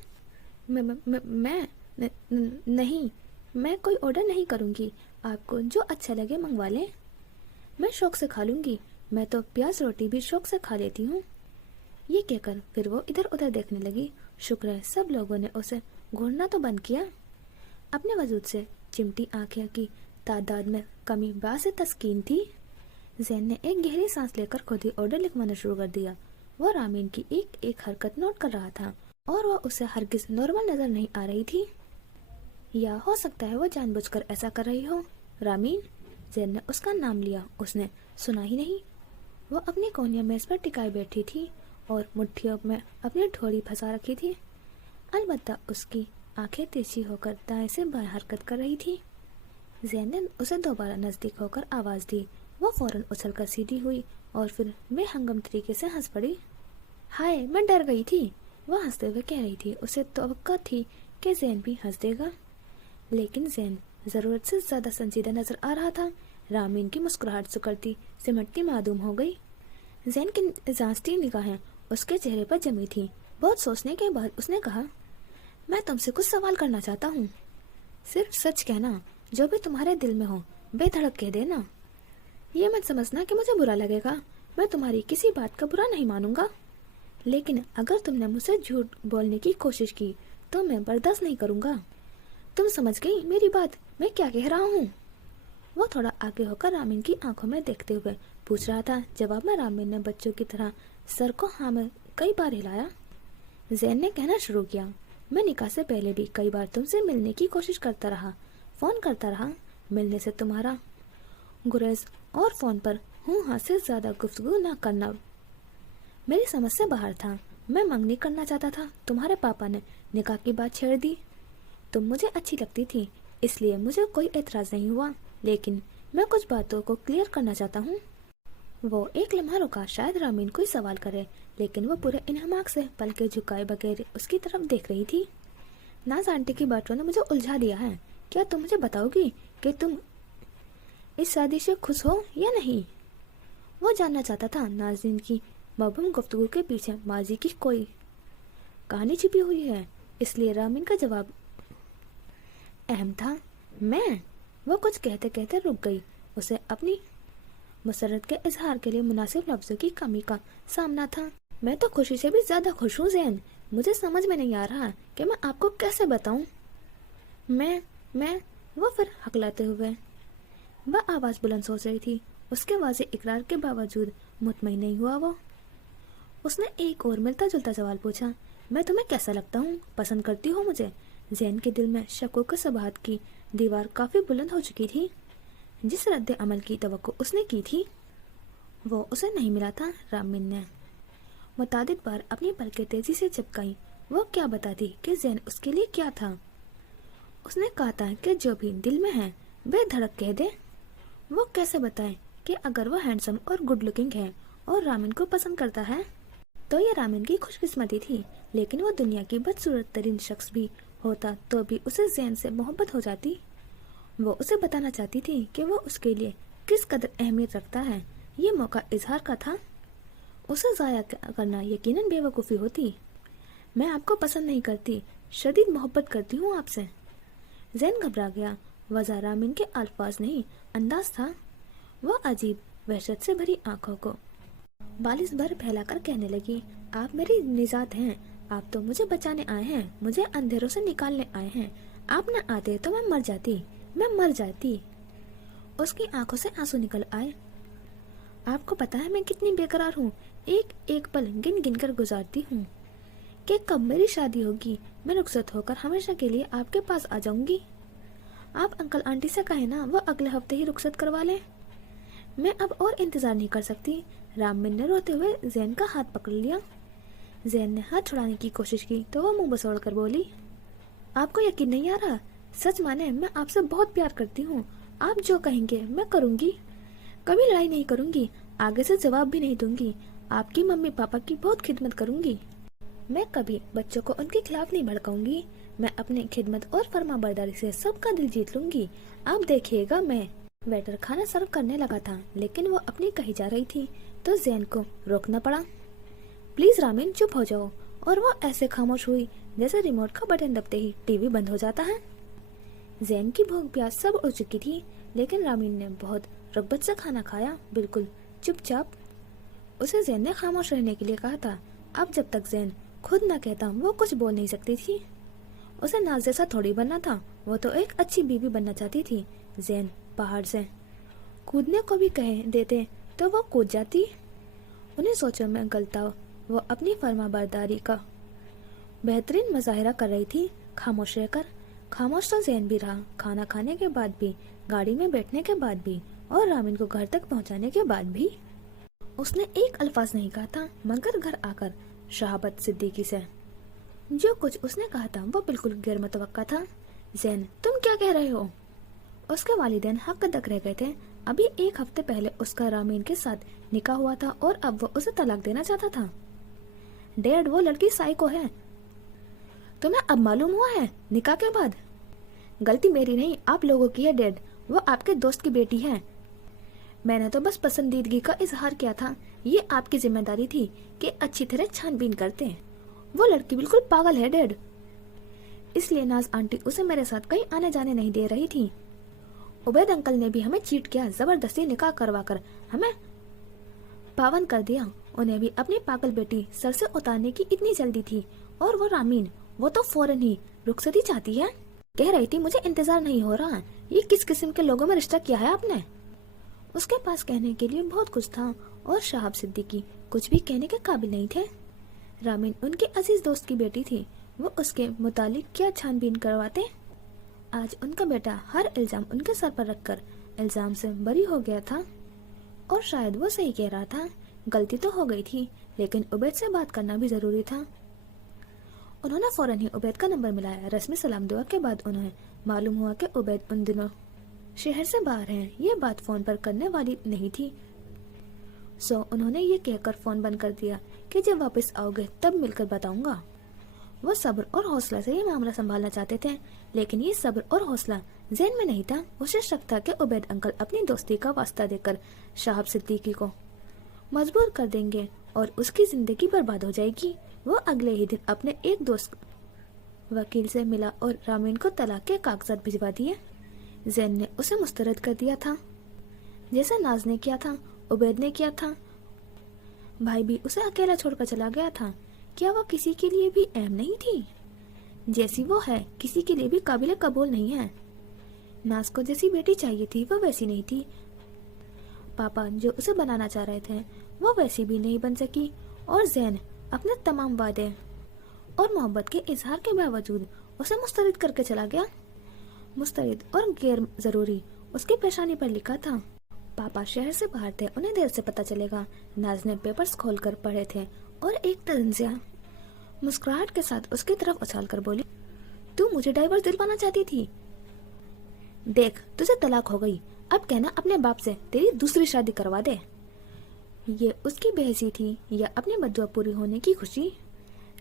नहीं, मैं कोई ऑर्डर नहीं करूँगी। आपको जो अच्छा लगे मंगवा लें। मैं शौक से खा लूँगी। मैं तो प्याज रोटी भी शौक से खा लेती हूँ। ये कहकर फिर वो इधर उधर देखने लगी। शुक्र है सब लोगों ने उसे घूरना तो बंद किया। अपने वजूद से चिमटी आंखें की तादाद में कमी बात से तस्कीन थी। जैन ने एक गहरी सांस लेकर खुद ही ऑर्डर लिखवाना शुरू कर दिया। वो रामीन की एक एक हरकत नोट कर रहा था और वह उसे हरगिज नॉर्मल नजर नहीं आ रही थी। या हो सकता है वो जानबूझकर ऐसा कर रही हो। रामीन, जैन ने उसका नाम लिया। उसने सुना ही नहीं। वो अपनी कोहनियां मेज पर टिकाई बैठी थी और मुट्ठियों में अपनी ठोड़ी फंसा रखी थी। अलबत्ता उसकी आंखें तिरछी होकर दाएं से बाएं हरकत कर रही थी। जैन ने उसे दोबारा नजदीक होकर आवाज दी। वो फौरन उछलकर सीधी हुई और फिर बेहंगम तरीके से हंस पड़ी। हाय, मैं डर गई थी, वह हंसते हुए कह रही थी। उसे तवक्को थी कि जैन भी हंस देगा, लेकिन जैन जरूरत से ज्यादा संजीदा नजर आ रहा था। रामीन की मुस्कुराहट सुकड़ती सिमटती मालूम हो गई। जैन की जांचती निगाहें उसके चेहरे पर जमी थी। बहुत सोचने के बाद उसने कहा, मैं तुमसे कुछ सवाल करना चाहता हूँ। सिर्फ सच कहना, जो भी तुम्हारे दिल में हो बेधड़क कह देना। ये मत समझना कि मुझे बुरा लगेगा, मैं तुम्हारी किसी बात का बुरा नहीं मानूंगा, लेकिन अगर तुमने मुझसे झूठ बोलने की कोशिश की तो मैं बर्दाश्त नहीं करूंगा। तुम समझ गई मेरी बात, मैं क्या कह रहा हूँ? वो थोड़ा आगे होकर रामीन की आंखों में देखते हुए पूछ रहा था। जवाब में रामीन ने बच्चों की तरह सर को हाँ में कई बार हिलाया। जैन ने कहना शुरू किया, मैं निकाह से पहले भी कई बार तुमसे मिलने की कोशिश करता रहा, फोन करता रहा। मिलने से तुम्हारा गुरेज और फोन पर हूँ हाँ से ज्यादा गुफ्तगू न करना मेरी समझ से बाहर था। मैं मंगनी करना चाहता था, तुम्हारे पापा ने निकाह की बात छेड़ दी। तुम मुझे अच्छी लगती थी, इसलिए मुझे कोई एतराज नहीं हुआ, लेकिन मैं कुछ बातों को क्लियर करना चाहता हूँ। वो एक लम्हा रुका, शायद रामीन कोई सवाल करे, लेकिन वो पूरे इन्हमाक से पलके झुकाए बगैर उसकी तरफ देख रही थी। नाज आंटी की बातों ने मुझे उलझा दिया है। क्या तुम मुझे बताओगी कि तुम इस शादी से खुश हो या नहीं? वो जानना चाहता था नाज़रीन की मबहूम गुफ्तगू के पीछे माजी की कोई कहानी छिपी हुई है, इसलिए रामीन का जवाब अहम था। वो कुछ कहते कहते रुक गई। उसे अपनी मुसरत के इजहार के लिए मुनासिब लफ्जों की कमी का सामना था। मैं तो खुशी से भी ज्यादा खुश हूँ जैन, मुझे समझ में नहीं आ रहा कि मैं आपको कैसे बताऊं। मैं वो फिर हकलाते हुए वह आवाज बुलंद सोच रही थी। उसके वाज़े इकरार के बावजूद मुतमईन नहीं हुआ वो। उसने एक और मिलता जुलता सवाल पूछा, मैं तुम्हें कैसा लगता हूँ, पसंद करती हो मुझे? जैन के दिल में शकों के सबाहत की दीवार काफी बुलंद हो चुकी थी। जिस रद्द अमल की तवक्को उसने की थी वो उसे नहीं मिला था। रामीन ने मुतादिद बार अपनी पलकें तेजी से चिपकाई। वो क्या बताती कि जैन उसके लिए क्या था। उसने कहा था कि जो भी दिल में है बेधड़क कह दे। वो कैसे बताए कि अगर वो हैंडसम और गुड लुकिंग है और रामीन को पसंद करता है तो ये रामीन की खुशकिस्मती थी, लेकिन वो दुनिया की बदसूरत तरीन शख्स भी होता तो भी उसे जैन से मोहब्बत हो जाती। वो उसे बताना चाहती थी कि वो उसके लिए किस कदर अहमियत रखता है। ये मौका इजहार का था, उसे जाया करना यकीनन बेवकूफ़ी होती। मैं आपको पसंद नहीं करती, शदीद मोहब्बत करती हूँ आपसे। जैन घबरा गया। वजह रामीन के अल्फाज नहीं अंदाज था। वह अजीब वहशत से भरी आंखों को बालिश भर फैलाकर कहने लगी, आप मेरी निजात हैं, आप तो मुझे बचाने आए हैं, मुझे अंधेरों से निकालने आए हैं। आप न आते तो मैं मर जाती। उसकी आंखों से आंसू निकल आए। आपको पता है मैं कितनी बेकरार हूँ, एक एक पल गिन गिन कर गुजारती हूँ कि कब मेरी शादी होगी। मैं रुखसत होकर हमेशा के लिए आपके पास आ जाऊंगी। आप अंकल आंटी से कहे ना, वो अगले हफ्ते ही रुखसत करवा लें। मैं अब और इंतजार नहीं कर सकती। रामीन ने रोते हुए जैन का हाथ पकड़ लिया। जैन ने हाथ छुड़ाने की कोशिश की तो वो मुंह बसोड़ कर बोली, आपको यकीन नहीं आ रहा? सच माने मैं आपसे बहुत प्यार करती हूँ। आप जो कहेंगे मैं करूँगी, कभी लड़ाई नहीं करूँगी, आगे से जवाब भी नहीं दूंगी। आपकी मम्मी पापा की बहुत खिदमत करूँगी। मैं कभी बच्चों को उनके खिलाफ नहीं भड़काऊंगी। मैं अपनी खिदमत और फर्मा बरदारी से सबका दिल जीत लूंगी। आप देखिएगा। मैं वेटर खाना सर्व करने लगा था, लेकिन वो अपनी कही जा रही थी तो जैन को रोकना पड़ा। प्लीज रामीन चुप हो जाओ। और वो ऐसे खामोश हुई जैसे रिमोट का बटन दबते ही टीवी बंद हो जाता है। जैन की भूख प्यास सब उड़ चुकी थी, लेकिन रामीन ने बहुत रगबत से खाना खाया, बिल्कुल चुपचाप। उसे जैन ने खामोश रहने के लिए कहा था। अब जब तक जैन खुद न कहता वो कुछ बोल नहीं सकती थी। उसे नाज जैसा थोड़ी बनना था। वो तो एक अच्छी बीवी बनना चाहती थी। जैन पहाड़ से कूदने को भी कह देते तो वो कूद जाती। उन्हें सोचों में गलता वो अपनी फर्माबरदारी का बेहतरीन मुजाहिरा कर रही थी। खामोश रहकर, खामोश तो जैन भी रहा, खाना खाने के बाद भी, गाड़ी में बैठने के बाद भी और रामीन को घर तक पहुंचाने के बाद भी। उसने एक अल्फाज नहीं कहा था, मगर घर आकर शहाबत सिद्दीकी से जो कुछ उसने कहा था वो बिल्कुल गैर मुतवक्का था। जैन, तुम क्या कह रहे हो? उसके वालिदैन हक्कदक रह गए थे। अभी एक हफ्ते पहले उसका रामीन के साथ निकाह हुआ था और अब वो उसे तलाक देना चाहता था। डैड, वो लड़की साइको है। तुम्हें अब मालूम हुआ है निकाह के बाद? गलती मेरी नहीं, आप लोगों की है डैड। वो आपके दोस्त की बेटी है। मैंने तो बस पसंदीदगी का इजहार किया था। ये आपकी जिम्मेदारी थी कि अच्छी तरह छानबीन करते। वो लड़की बिल्कुल पागल है डैड। इसलिए नाज आंटी उसे मेरे साथ कहीं आने जाने नहीं दे रही थी। उबैद अंकल ने भी हमें चीट किया, जबरदस्ती निकाह करवा कर हमें पावन कर दिया। उन्हें भी अपनी पागल बेटी सर से उतारने की इतनी जल्दी थी। और वो रामीन, वो तो फौरन ही रुखसती चाहती है। कह रही थी मुझे इंतजार नहीं हो रहा। ये किस किस्म के लोगों में रिश्ता किया है आपने? उसके पास कहने के लिए बहुत कुछ था और शहाब सिद्दीकी कुछ भी कहने के काबिल नहीं थे। रामीन उनके अजीज दोस्त की बेटी थी, वो उसके मुतालिक क्या छानबीन करवाते। आज उनका बेटा हर इल्जाम उनके सर पर रखकर इल्जाम से बरी हो गया था। और शायद वो सही कह रहा था। गलती तो हो गई थी, लेकिन उबैद से बात करना भी जरूरी था। उन्होंने फौरन ही उबैद का नंबर मिलाया। रस्मी सलाम दुआ के बाद उन्हें मालूम हुआ कि उबैद उन दिनों शहर से बाहर हैं। ये बात फोन पर करने वाली नहीं थी, सो उन्होंने ये कहकर फोन बंद कर दिया कि जब वापस आओगे तब मिलकर बताऊंगा। वो सब्र और हौसला से ये मामला संभालना चाहते थे, लेकिन ये सब्र और हौसला ज़हन में नहीं था। उसे शक था कि उबैद अंकल अपनी दोस्ती का वास्ता देकर शहाब सिद्दीकी को मजबूर कर देंगे और उसकी जिंदगी बर्बाद हो जाएगी। वो अगले ही दिन अपने एक दोस्त वकील से मिला और रामीन को तलाक के कागजात भिजवा दिए। जैन ने उसे मुस्तरद कर दिया था, जैसा नाज ने किया था, उबैद ने किया था। भाई भी उसे अकेला छोड़कर चला गया था। क्या वो किसी के लिए भी अहम नहीं थी? जैसी वो है किसी के लिए भी काबिल कबूल नहीं है। नाज को जैसी बेटी चाहिए थी वो वैसी नहीं थी। पापा जो उसे बनाना चाह रहे थे वो वैसी भी नहीं बन सकी। और जैन अपने तमाम वादे और मोहब्बत के इजहार के बावजूद उसे मुस्तरद करके चला गया। मुस्तरद और गैर जरूरी उसकी पेशानी पर लिखा था। पापा शहर से बाहर थे, उन्हें देर से पता चलेगा। नाज ने पेपर्स खोलकर पढ़े थे और एक तंजिया मुस्कुराहट के साथ उसकी तरफ उछालकर बोली, तू मुझे डाइवर्स दिलवाना चाहती थी? देख तुझे तलाक हो गई, अब कहना अपने बाप से तेरी दूसरी शादी करवा दे। ये उसकी बेहसी थी या अपनी बद्दुआ पूरी होने की खुशी?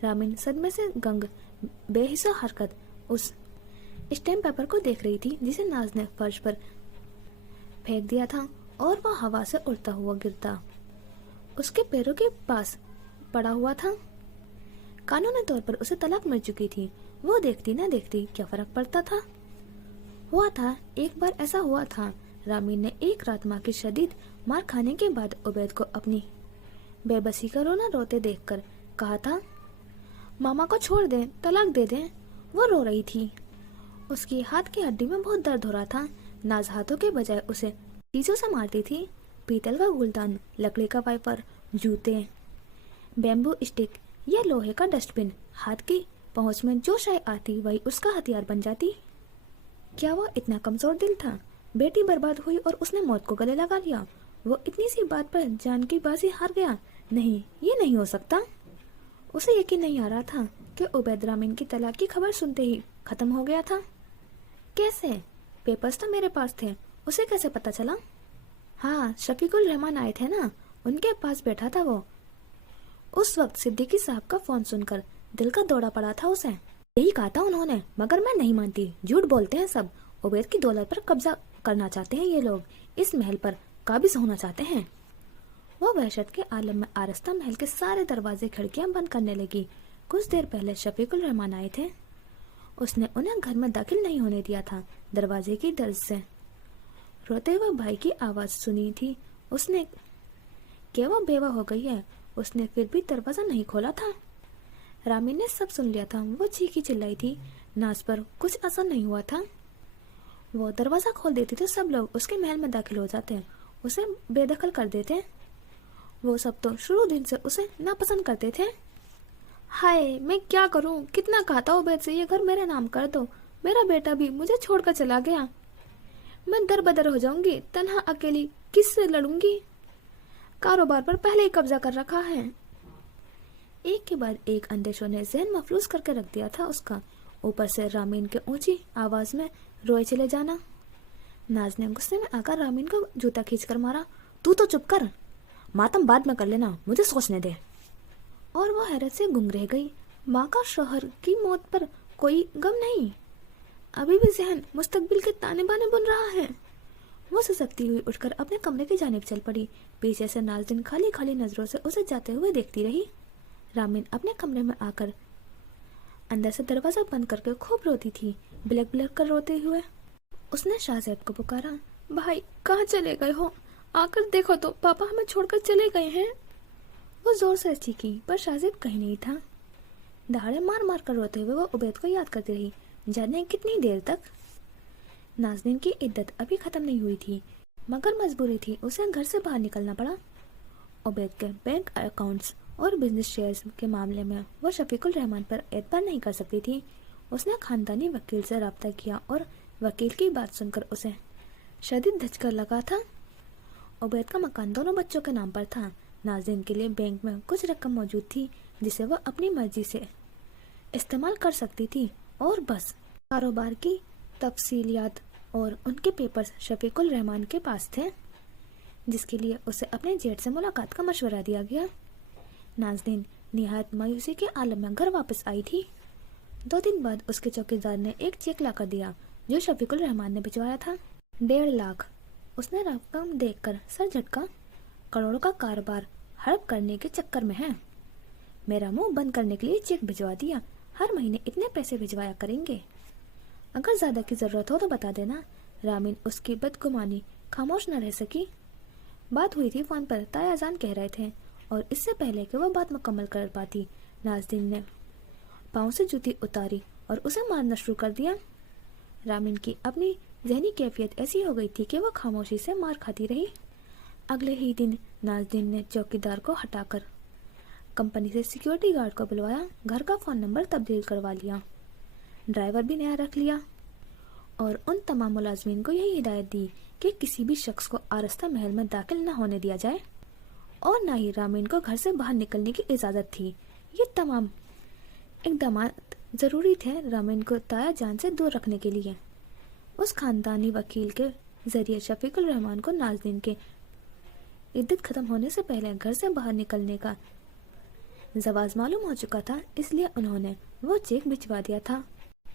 रामीन सदमे से गंग बेहिसा हरकत उस स्टैम्प पेपर को देख रही थी जिसे नाज ने फर्श पर फेंक दिया था और वह हवा से उड़ता हुआ गिरता उसके पैरों के पास पड़ा हुआ था। कानूनी तौर पर उसे तलाक मिल चुकी थी। वो देखती न देखती क्या फर्क पड़ता था। हुआ था एक बार ऐसा हुआ था। रामीन ने एक रात माँ की शदीद मार खाने के बाद उबैद को अपनी बेबसी का रोना रोते देखकर कहा था, मामा को छोड़ दे, तलाक दे दे। वो रो रही थी। उसकी हाथ की हड्डी में बहुत दर्द हो रहा था। नाज हाथों के बजाय उसे चीजों से मारती थी। पीतल का गुलदान, लकड़ी का वाइपर, जूते, बैम्बू स्टिक या लोहे का डस्टबिन। हाथ की पहुंच में जो शाय आती वही उसका हथियार बन जाती। क्या वो इतना कमजोर दिल था? बेटी बर्बाद हुई और उसने मौत को गले लगा लिया। वो इतनी सी बात पर जान की बाजी हार गया। नहीं, ये नहीं हो सकता। उसे यकीन नहीं आ रहा था कि उबैद रामीन की तलाक की खबर सुनते ही खत्म हो गया था। कैसे? पेपर्स तो मेरे पास थे, उसे कैसे पता चला? हाँ, शफीकुल रहमान आए थे ना, उनके पास बैठा था वो। उस वक्त सिद्दीकी साहब का फोन सुनकर दिल का दौड़ा पड़ा था उसे। यही कहा था उन्होंने, मगर मैं नहीं मानती। झूठ बोलते हैं सब। उबैद की दौलत पर कब्जा करना चाहते हैं ये लोग। इस महल पर काबिज होना चाहते हैं। वो वहशत के आलम में आरस्ता महल के सारे दरवाजे खिड़कियां बंद करने लगी। कुछ देर पहले शफीकुल रहमान आए थे। उसने उन्हें घर में दाखिल नहीं होने दिया था। दरवाजे की दर्ज से रोते हुए भाई की आवाज सुनी थी। उसने क्या वो बेवा हो गई है? उसने फिर भी दरवाजा नहीं खोला था। रामीन ने सब सुन लिया था। वो चीखी चिल्लाई थी। नाज पर कुछ असर नहीं हुआ था। वो दरवाजा खोल देती तो सब लोग उसके महल में दाखिल हो जाते हैं, उसे बेदखल कर देते हैं। वो सब तो शुरू दिन से उसे नापसंद करते थे। हाय, मैं क्या करूं? कितना कहता उबैद से ये घर मेरे नाम कर दो, मेरा बेटा भी मुझे छोड़कर चला गया। मैं दर बदर हो जाऊंगी, तन्हा अकेली किससे लड़ूंगी? कारोबार पर पहले ही कब्जा कर रखा है। एक के बाद एक अंदेशों ने जहन मफलूस करके रख दिया था उसका। ऊपर से रामीन के ऊंची आवाज में रोए चले जाना। नाज ने गुस्से में आकर रामीन को जूता खींचकर मारा। तू तो चुप कर, मातम बाद में कर लेना, मुझे सोचने दे। और वो हैरत से गुम रह गई। माँ का शौहर की मौत पर कोई गम नहीं, अभी भी जहन मुस्तकबिल के ताने बाने बुन रहा है। वो सिसकती हुई उठकर अपने कमरे की जानिब चल पड़ी। पीछे से नाज़नीन खाली खाली नजरों से उसे जाते हुए देखती रही। रामीन अपने कमरे में आकर अंदर से दरवाजा बंद करके खूब रोती थी, बिलक बिलक कर रोते हुए। उसने शाहज़ैब को पुकारा, भाई कहाँ चले गए हो? आकर देखो तो, पापा हमें छोड़कर चले गए हैं। वो जोर से चीखी पर शाहज़ैब कहीं नहीं था। दहाड़े मार मार कर रोते हुए वो उबैद को याद करती रही, जाने कितनी देर तक। नाज़नीन की इद्दत अभी खत्म नहीं हुई थी, मगर मजबूरी थी, उसे घर से बाहर निकलना पड़ा। उबैद के बैंक अकाउंट्स और बिजनेस शेयर्स के मामले में वो शफीकुल रहमान पर एतबार नहीं कर सकती थी। उसने खानदानी वकील से रब्ता किया और वकील की बात सुनकर उसे शदीद धचका लगा था। उबैद का मकान दोनों बच्चों के नाम पर था। नाज़नीन के लिए बैंक में कुछ रकम मौजूद थी जिसे वह अपनी मर्जी से इस्तेमाल कर सकती थी, और बस कारोबार की तफसीलियात और उनके पेपर्स शफीकुल रहमान के पास थे, जिसके लिए उसे अपने जेठ से मुलाकात का मशवरा दिया गया। नाज़नीन निहायत मायूसी के आलम में घर वापस आई थी। 2 दिन बाद उसके चौकीदार ने एक चेक लाकर दिया जो शफीकुल रहमान ने भिजवाया था, 1.5 लाख। उसने रकम देखकर सर झटका। करोड़ों का कारोबार हड़प करने के चक्कर में है। मेरा मुंह बंद करने के लिए चेक भिजवा दिया। हर महीने इतने पैसे भिजवाया करेंगे। अगर ज्यादा की जरूरत हो तो बता देना। रामीन उसकी बदगुमानी खामोश न रह सकी। बात हुई थी फोन पर, ताया जान कह रहे थे, और इससे पहले कि वह बात मुकम्मल कर पाती, नाज़नीन ने पाँव से जूती उतारी और उसे मारना शुरू कर दिया। रामीन की अपनी जहनी कैफियत ऐसी हो गई थी कि वह खामोशी से मार खाती रही। अगले ही दिन नाज़नीन ने चौकीदार को हटाकर कंपनी से सिक्योरिटी गार्ड को बुलवाया, घर का फोन नंबर तब्दील करवा लिया, ड्राइवर भी नया रख लिया, और उन तमाम मुलाजमीन को यही हिदायत दी कि किसी भी शख्स को आरस्ता महल में दाखिल न होने दिया जाए, और न ही रामीन को घर से बाहर निकलने की इजाज़त थी। ये तमाम इक़दामात ज़रूरी थे रामीन को ताया जान से दूर रखने के लिए। उस खानदानी वकील के जरिए शफीकुल रहमान को नाज़नीन के इद्दत खत्म होने से पहले घर से बाहर निकलने का जवाज मालूम हो चुका था, इसलिए उन्होंने वो चेक भिजवा दिया था।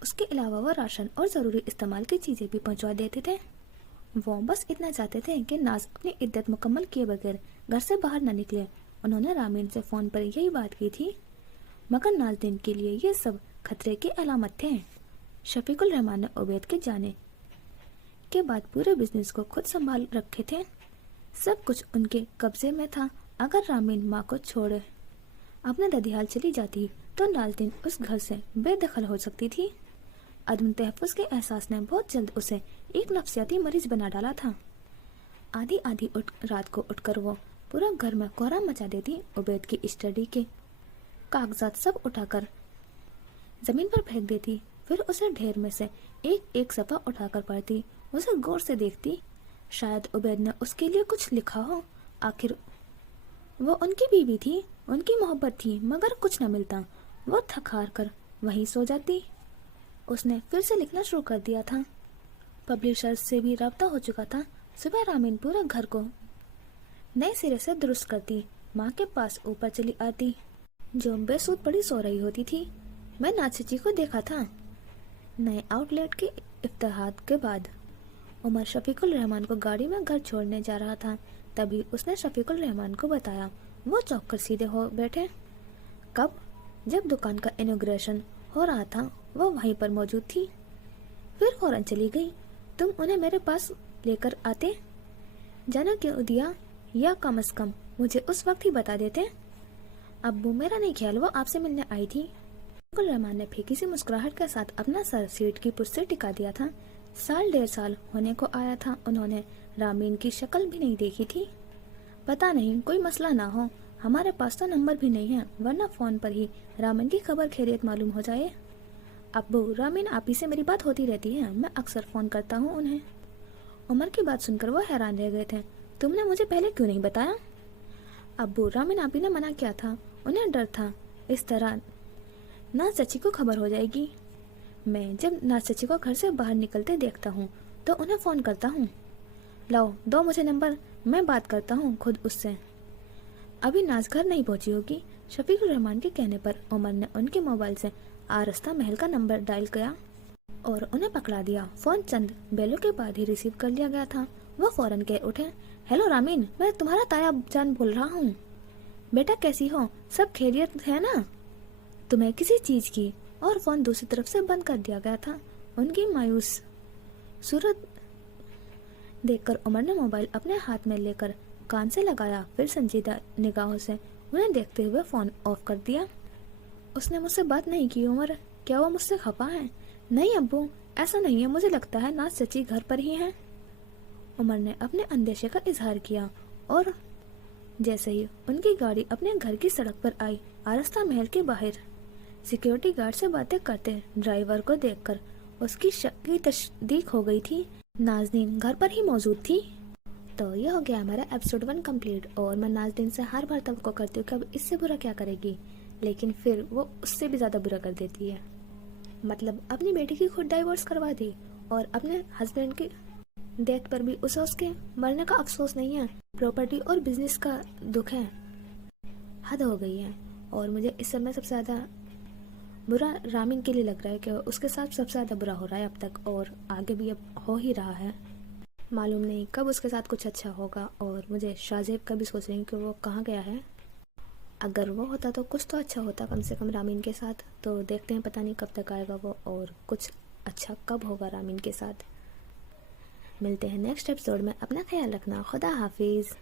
उसके अलावा वो राशन और ज़रूरी इस्तेमाल की चीज़ें भी पहुंचवा देते थे। वो बस इतना चाहते थे कि नाज अपनी इद्दत मुकम्मल किए बगैर घर से बाहर न निकले। उन्होंने रामीन से फ़ोन पर यही बात की थी, मगर नाज़नीन के लिए ये सब खतरे की अलामत थे। शफीकुल रहमान ने उबैद के जाने के बाद पूरे बिजनेस को खुद संभाल रखे थे। सब कुछ उनके कब्जे में था। अगर रामीन माँ को छोड़े अपने ददियाल चली जाती तो नाज़नीन उस घर से बेदखल हो सकती थी। अदम तहफ़्फ़ुज़ के एहसास ने बहुत जल्द उसे एक नफ्सियाती मरीज बना डाला था। आधी आधी रात को उठकर वो पूरा घर में कोहराम मचा देती। उबैद की स्टडी के कागजात सब उठाकर जमीन पर फेंक देती, फिर उसे ढेर में से एक एक सफ़ा उठाकर पढ़ती, उसे गौर से देखती। शायद उबैद ने उसके लिए कुछ लिखा हो। आखिर वो उनकी बीवी थी, उनकी मोहब्बत थी, मगर कुछ न मिलता। वो थक हार कर वहीं सो जाती। उसने फिर से लिखना शुरू कर दिया था। पब्लिशर्स से भी राब्ता हो चुका था। सुबह रामीन पूरा घर को नए सिरे से दुरुस्त करती, माँ के पास ऊपर चली आती जो बेसुध पड़ी सो रही होती थी। मैं नाचिची को देखा था। नए आउटलेट के इफ्तिताह के बाद उमर शफीकुल रहमान को गाड़ी में घर छोड़ने जा रहा था, तभी उसने शफीकुल रहमान को बताया। वो चौंक कर सीधे हो बैठे। कब? जब दुकान का इनॉग्रेशन हो रहा था वो वहीं पर मौजूद थी, फिर फौरन चली गई। तुम उन्हें मेरे पास लेकर आते, जाना क्यों दिया, या कम से कम मुझे उस वक्त ही बता देते। अब्बू, मेरा नहीं ख्याल वो आपसे मिलने आई थी। शफीकुल रहमान ने फीकी सी मुस्कुराहट के साथ अपना सर सीट की पुष्ट से टिका दिया था। साल 1.5 साल होने को आया था, उन्होंने रामीन की शक्ल भी नहीं देखी थी। पता नहीं कोई मसला ना हो, हमारे पास तो नंबर भी नहीं है, वरना फोन पर ही रामीन की खबर खैरियत मालूम हो जाए। अब्बू, रामीन आपी से मेरी बात होती रहती है, मैं अक्सर फोन करता हूँ उन्हें। उमर की बात सुनकर वो हैरान रह गए थे। तुमने मुझे पहले क्यों नहीं बताया? अब्बू, रामीन आपी ने मना किया था, उन्हें डर था इस तरह नाज चची को खबर हो जाएगी। मैं जब नाज चची को घर से बाहर निकलते देखता हूँ तो उन्हें फ़ोन करता हूँ। लाओ दो मुझे नंबर, मैं बात करता हूँ खुद उससे। अभी नाज घर नहीं पहुँची होगी। शफीकुर रहमान के कहने पर उमर ने उनके मोबाइल से आरस्ता महल का नंबर डायल किया और उन्हें पकड़ा दिया। फ़ोन चंद बेलों के बाद ही रिसीव कर लिया गया था। वो फौरन कह उठे, हेलो रामीन, मैं तुम्हारा ताया जान बोल रहा हूँ। बेटा कैसी हो, सब खैरियत है ना? तुम्हें किसी चीज़ की? और फोन दूसरी तरफ से बंद कर दिया गया था। उनकी मायूस सूरत देखकर उमर ने मोबाइल अपने हाथ में लेकर कान से लगाया, फिर संजीदा निगाहों से उन्हें देखते हुए फोन ऑफ कर दिया। उसने मुझसे बात नहीं की उमर, क्या वो मुझसे खफा है? नहीं अब्बू, ऐसा नहीं है, मुझे लगता है नाज चची घर पर ही है। उमर ने अपने अंदेशे का इजहार किया और जैसे ही उनकी गाड़ी अपने घर की सड़क पर आई, आरस्ता महल के बाहर सिक्योरिटी गार्ड से बातें करते ड्राइवर को देखकर उसकी शक की तस्दीक हो गई थी। नाज़नीन घर पर ही मौजूद थी। तो ये हो गया हमारा एपिसोड 1 कंप्लीट। और मैं नाज़नीन से हर बार तवक्को करती हूँ कि अब इससे बुरा क्या करेगी, लेकिन फिर वो उससे भी ज़्यादा बुरा कर देती है। मतलब अपनी बेटी की खुद डाइवोर्स करवा दी और अपने हस्बैंड की डेथ पर भी उसे उसके मरने का अफसोस नहीं है, प्रॉपर्टी और बिजनेस का दुख है। हद हो गई है। और मुझे इस समय सबसे ज़्यादा बुरा रामीन के लिए लग रहा है कि उसके साथ सबसे ज़्यादा बुरा हो रहा है अब तक, और आगे भी अब हो ही रहा है। मालूम नहीं कब उसके साथ कुछ अच्छा होगा। और मुझे शाहजेब का भी सोच रही हूँ कि वो कहाँ गया है। अगर वो होता तो कुछ तो अच्छा होता कम से कम रामीन के साथ। तो देखते हैं, पता नहीं कब तक आएगा वो और कुछ अच्छा कब होगा रामीन के साथ। मिलते हैं नेक्स्ट एपिसोड में। अपना ख्याल रखना। खुदा हाफिज़।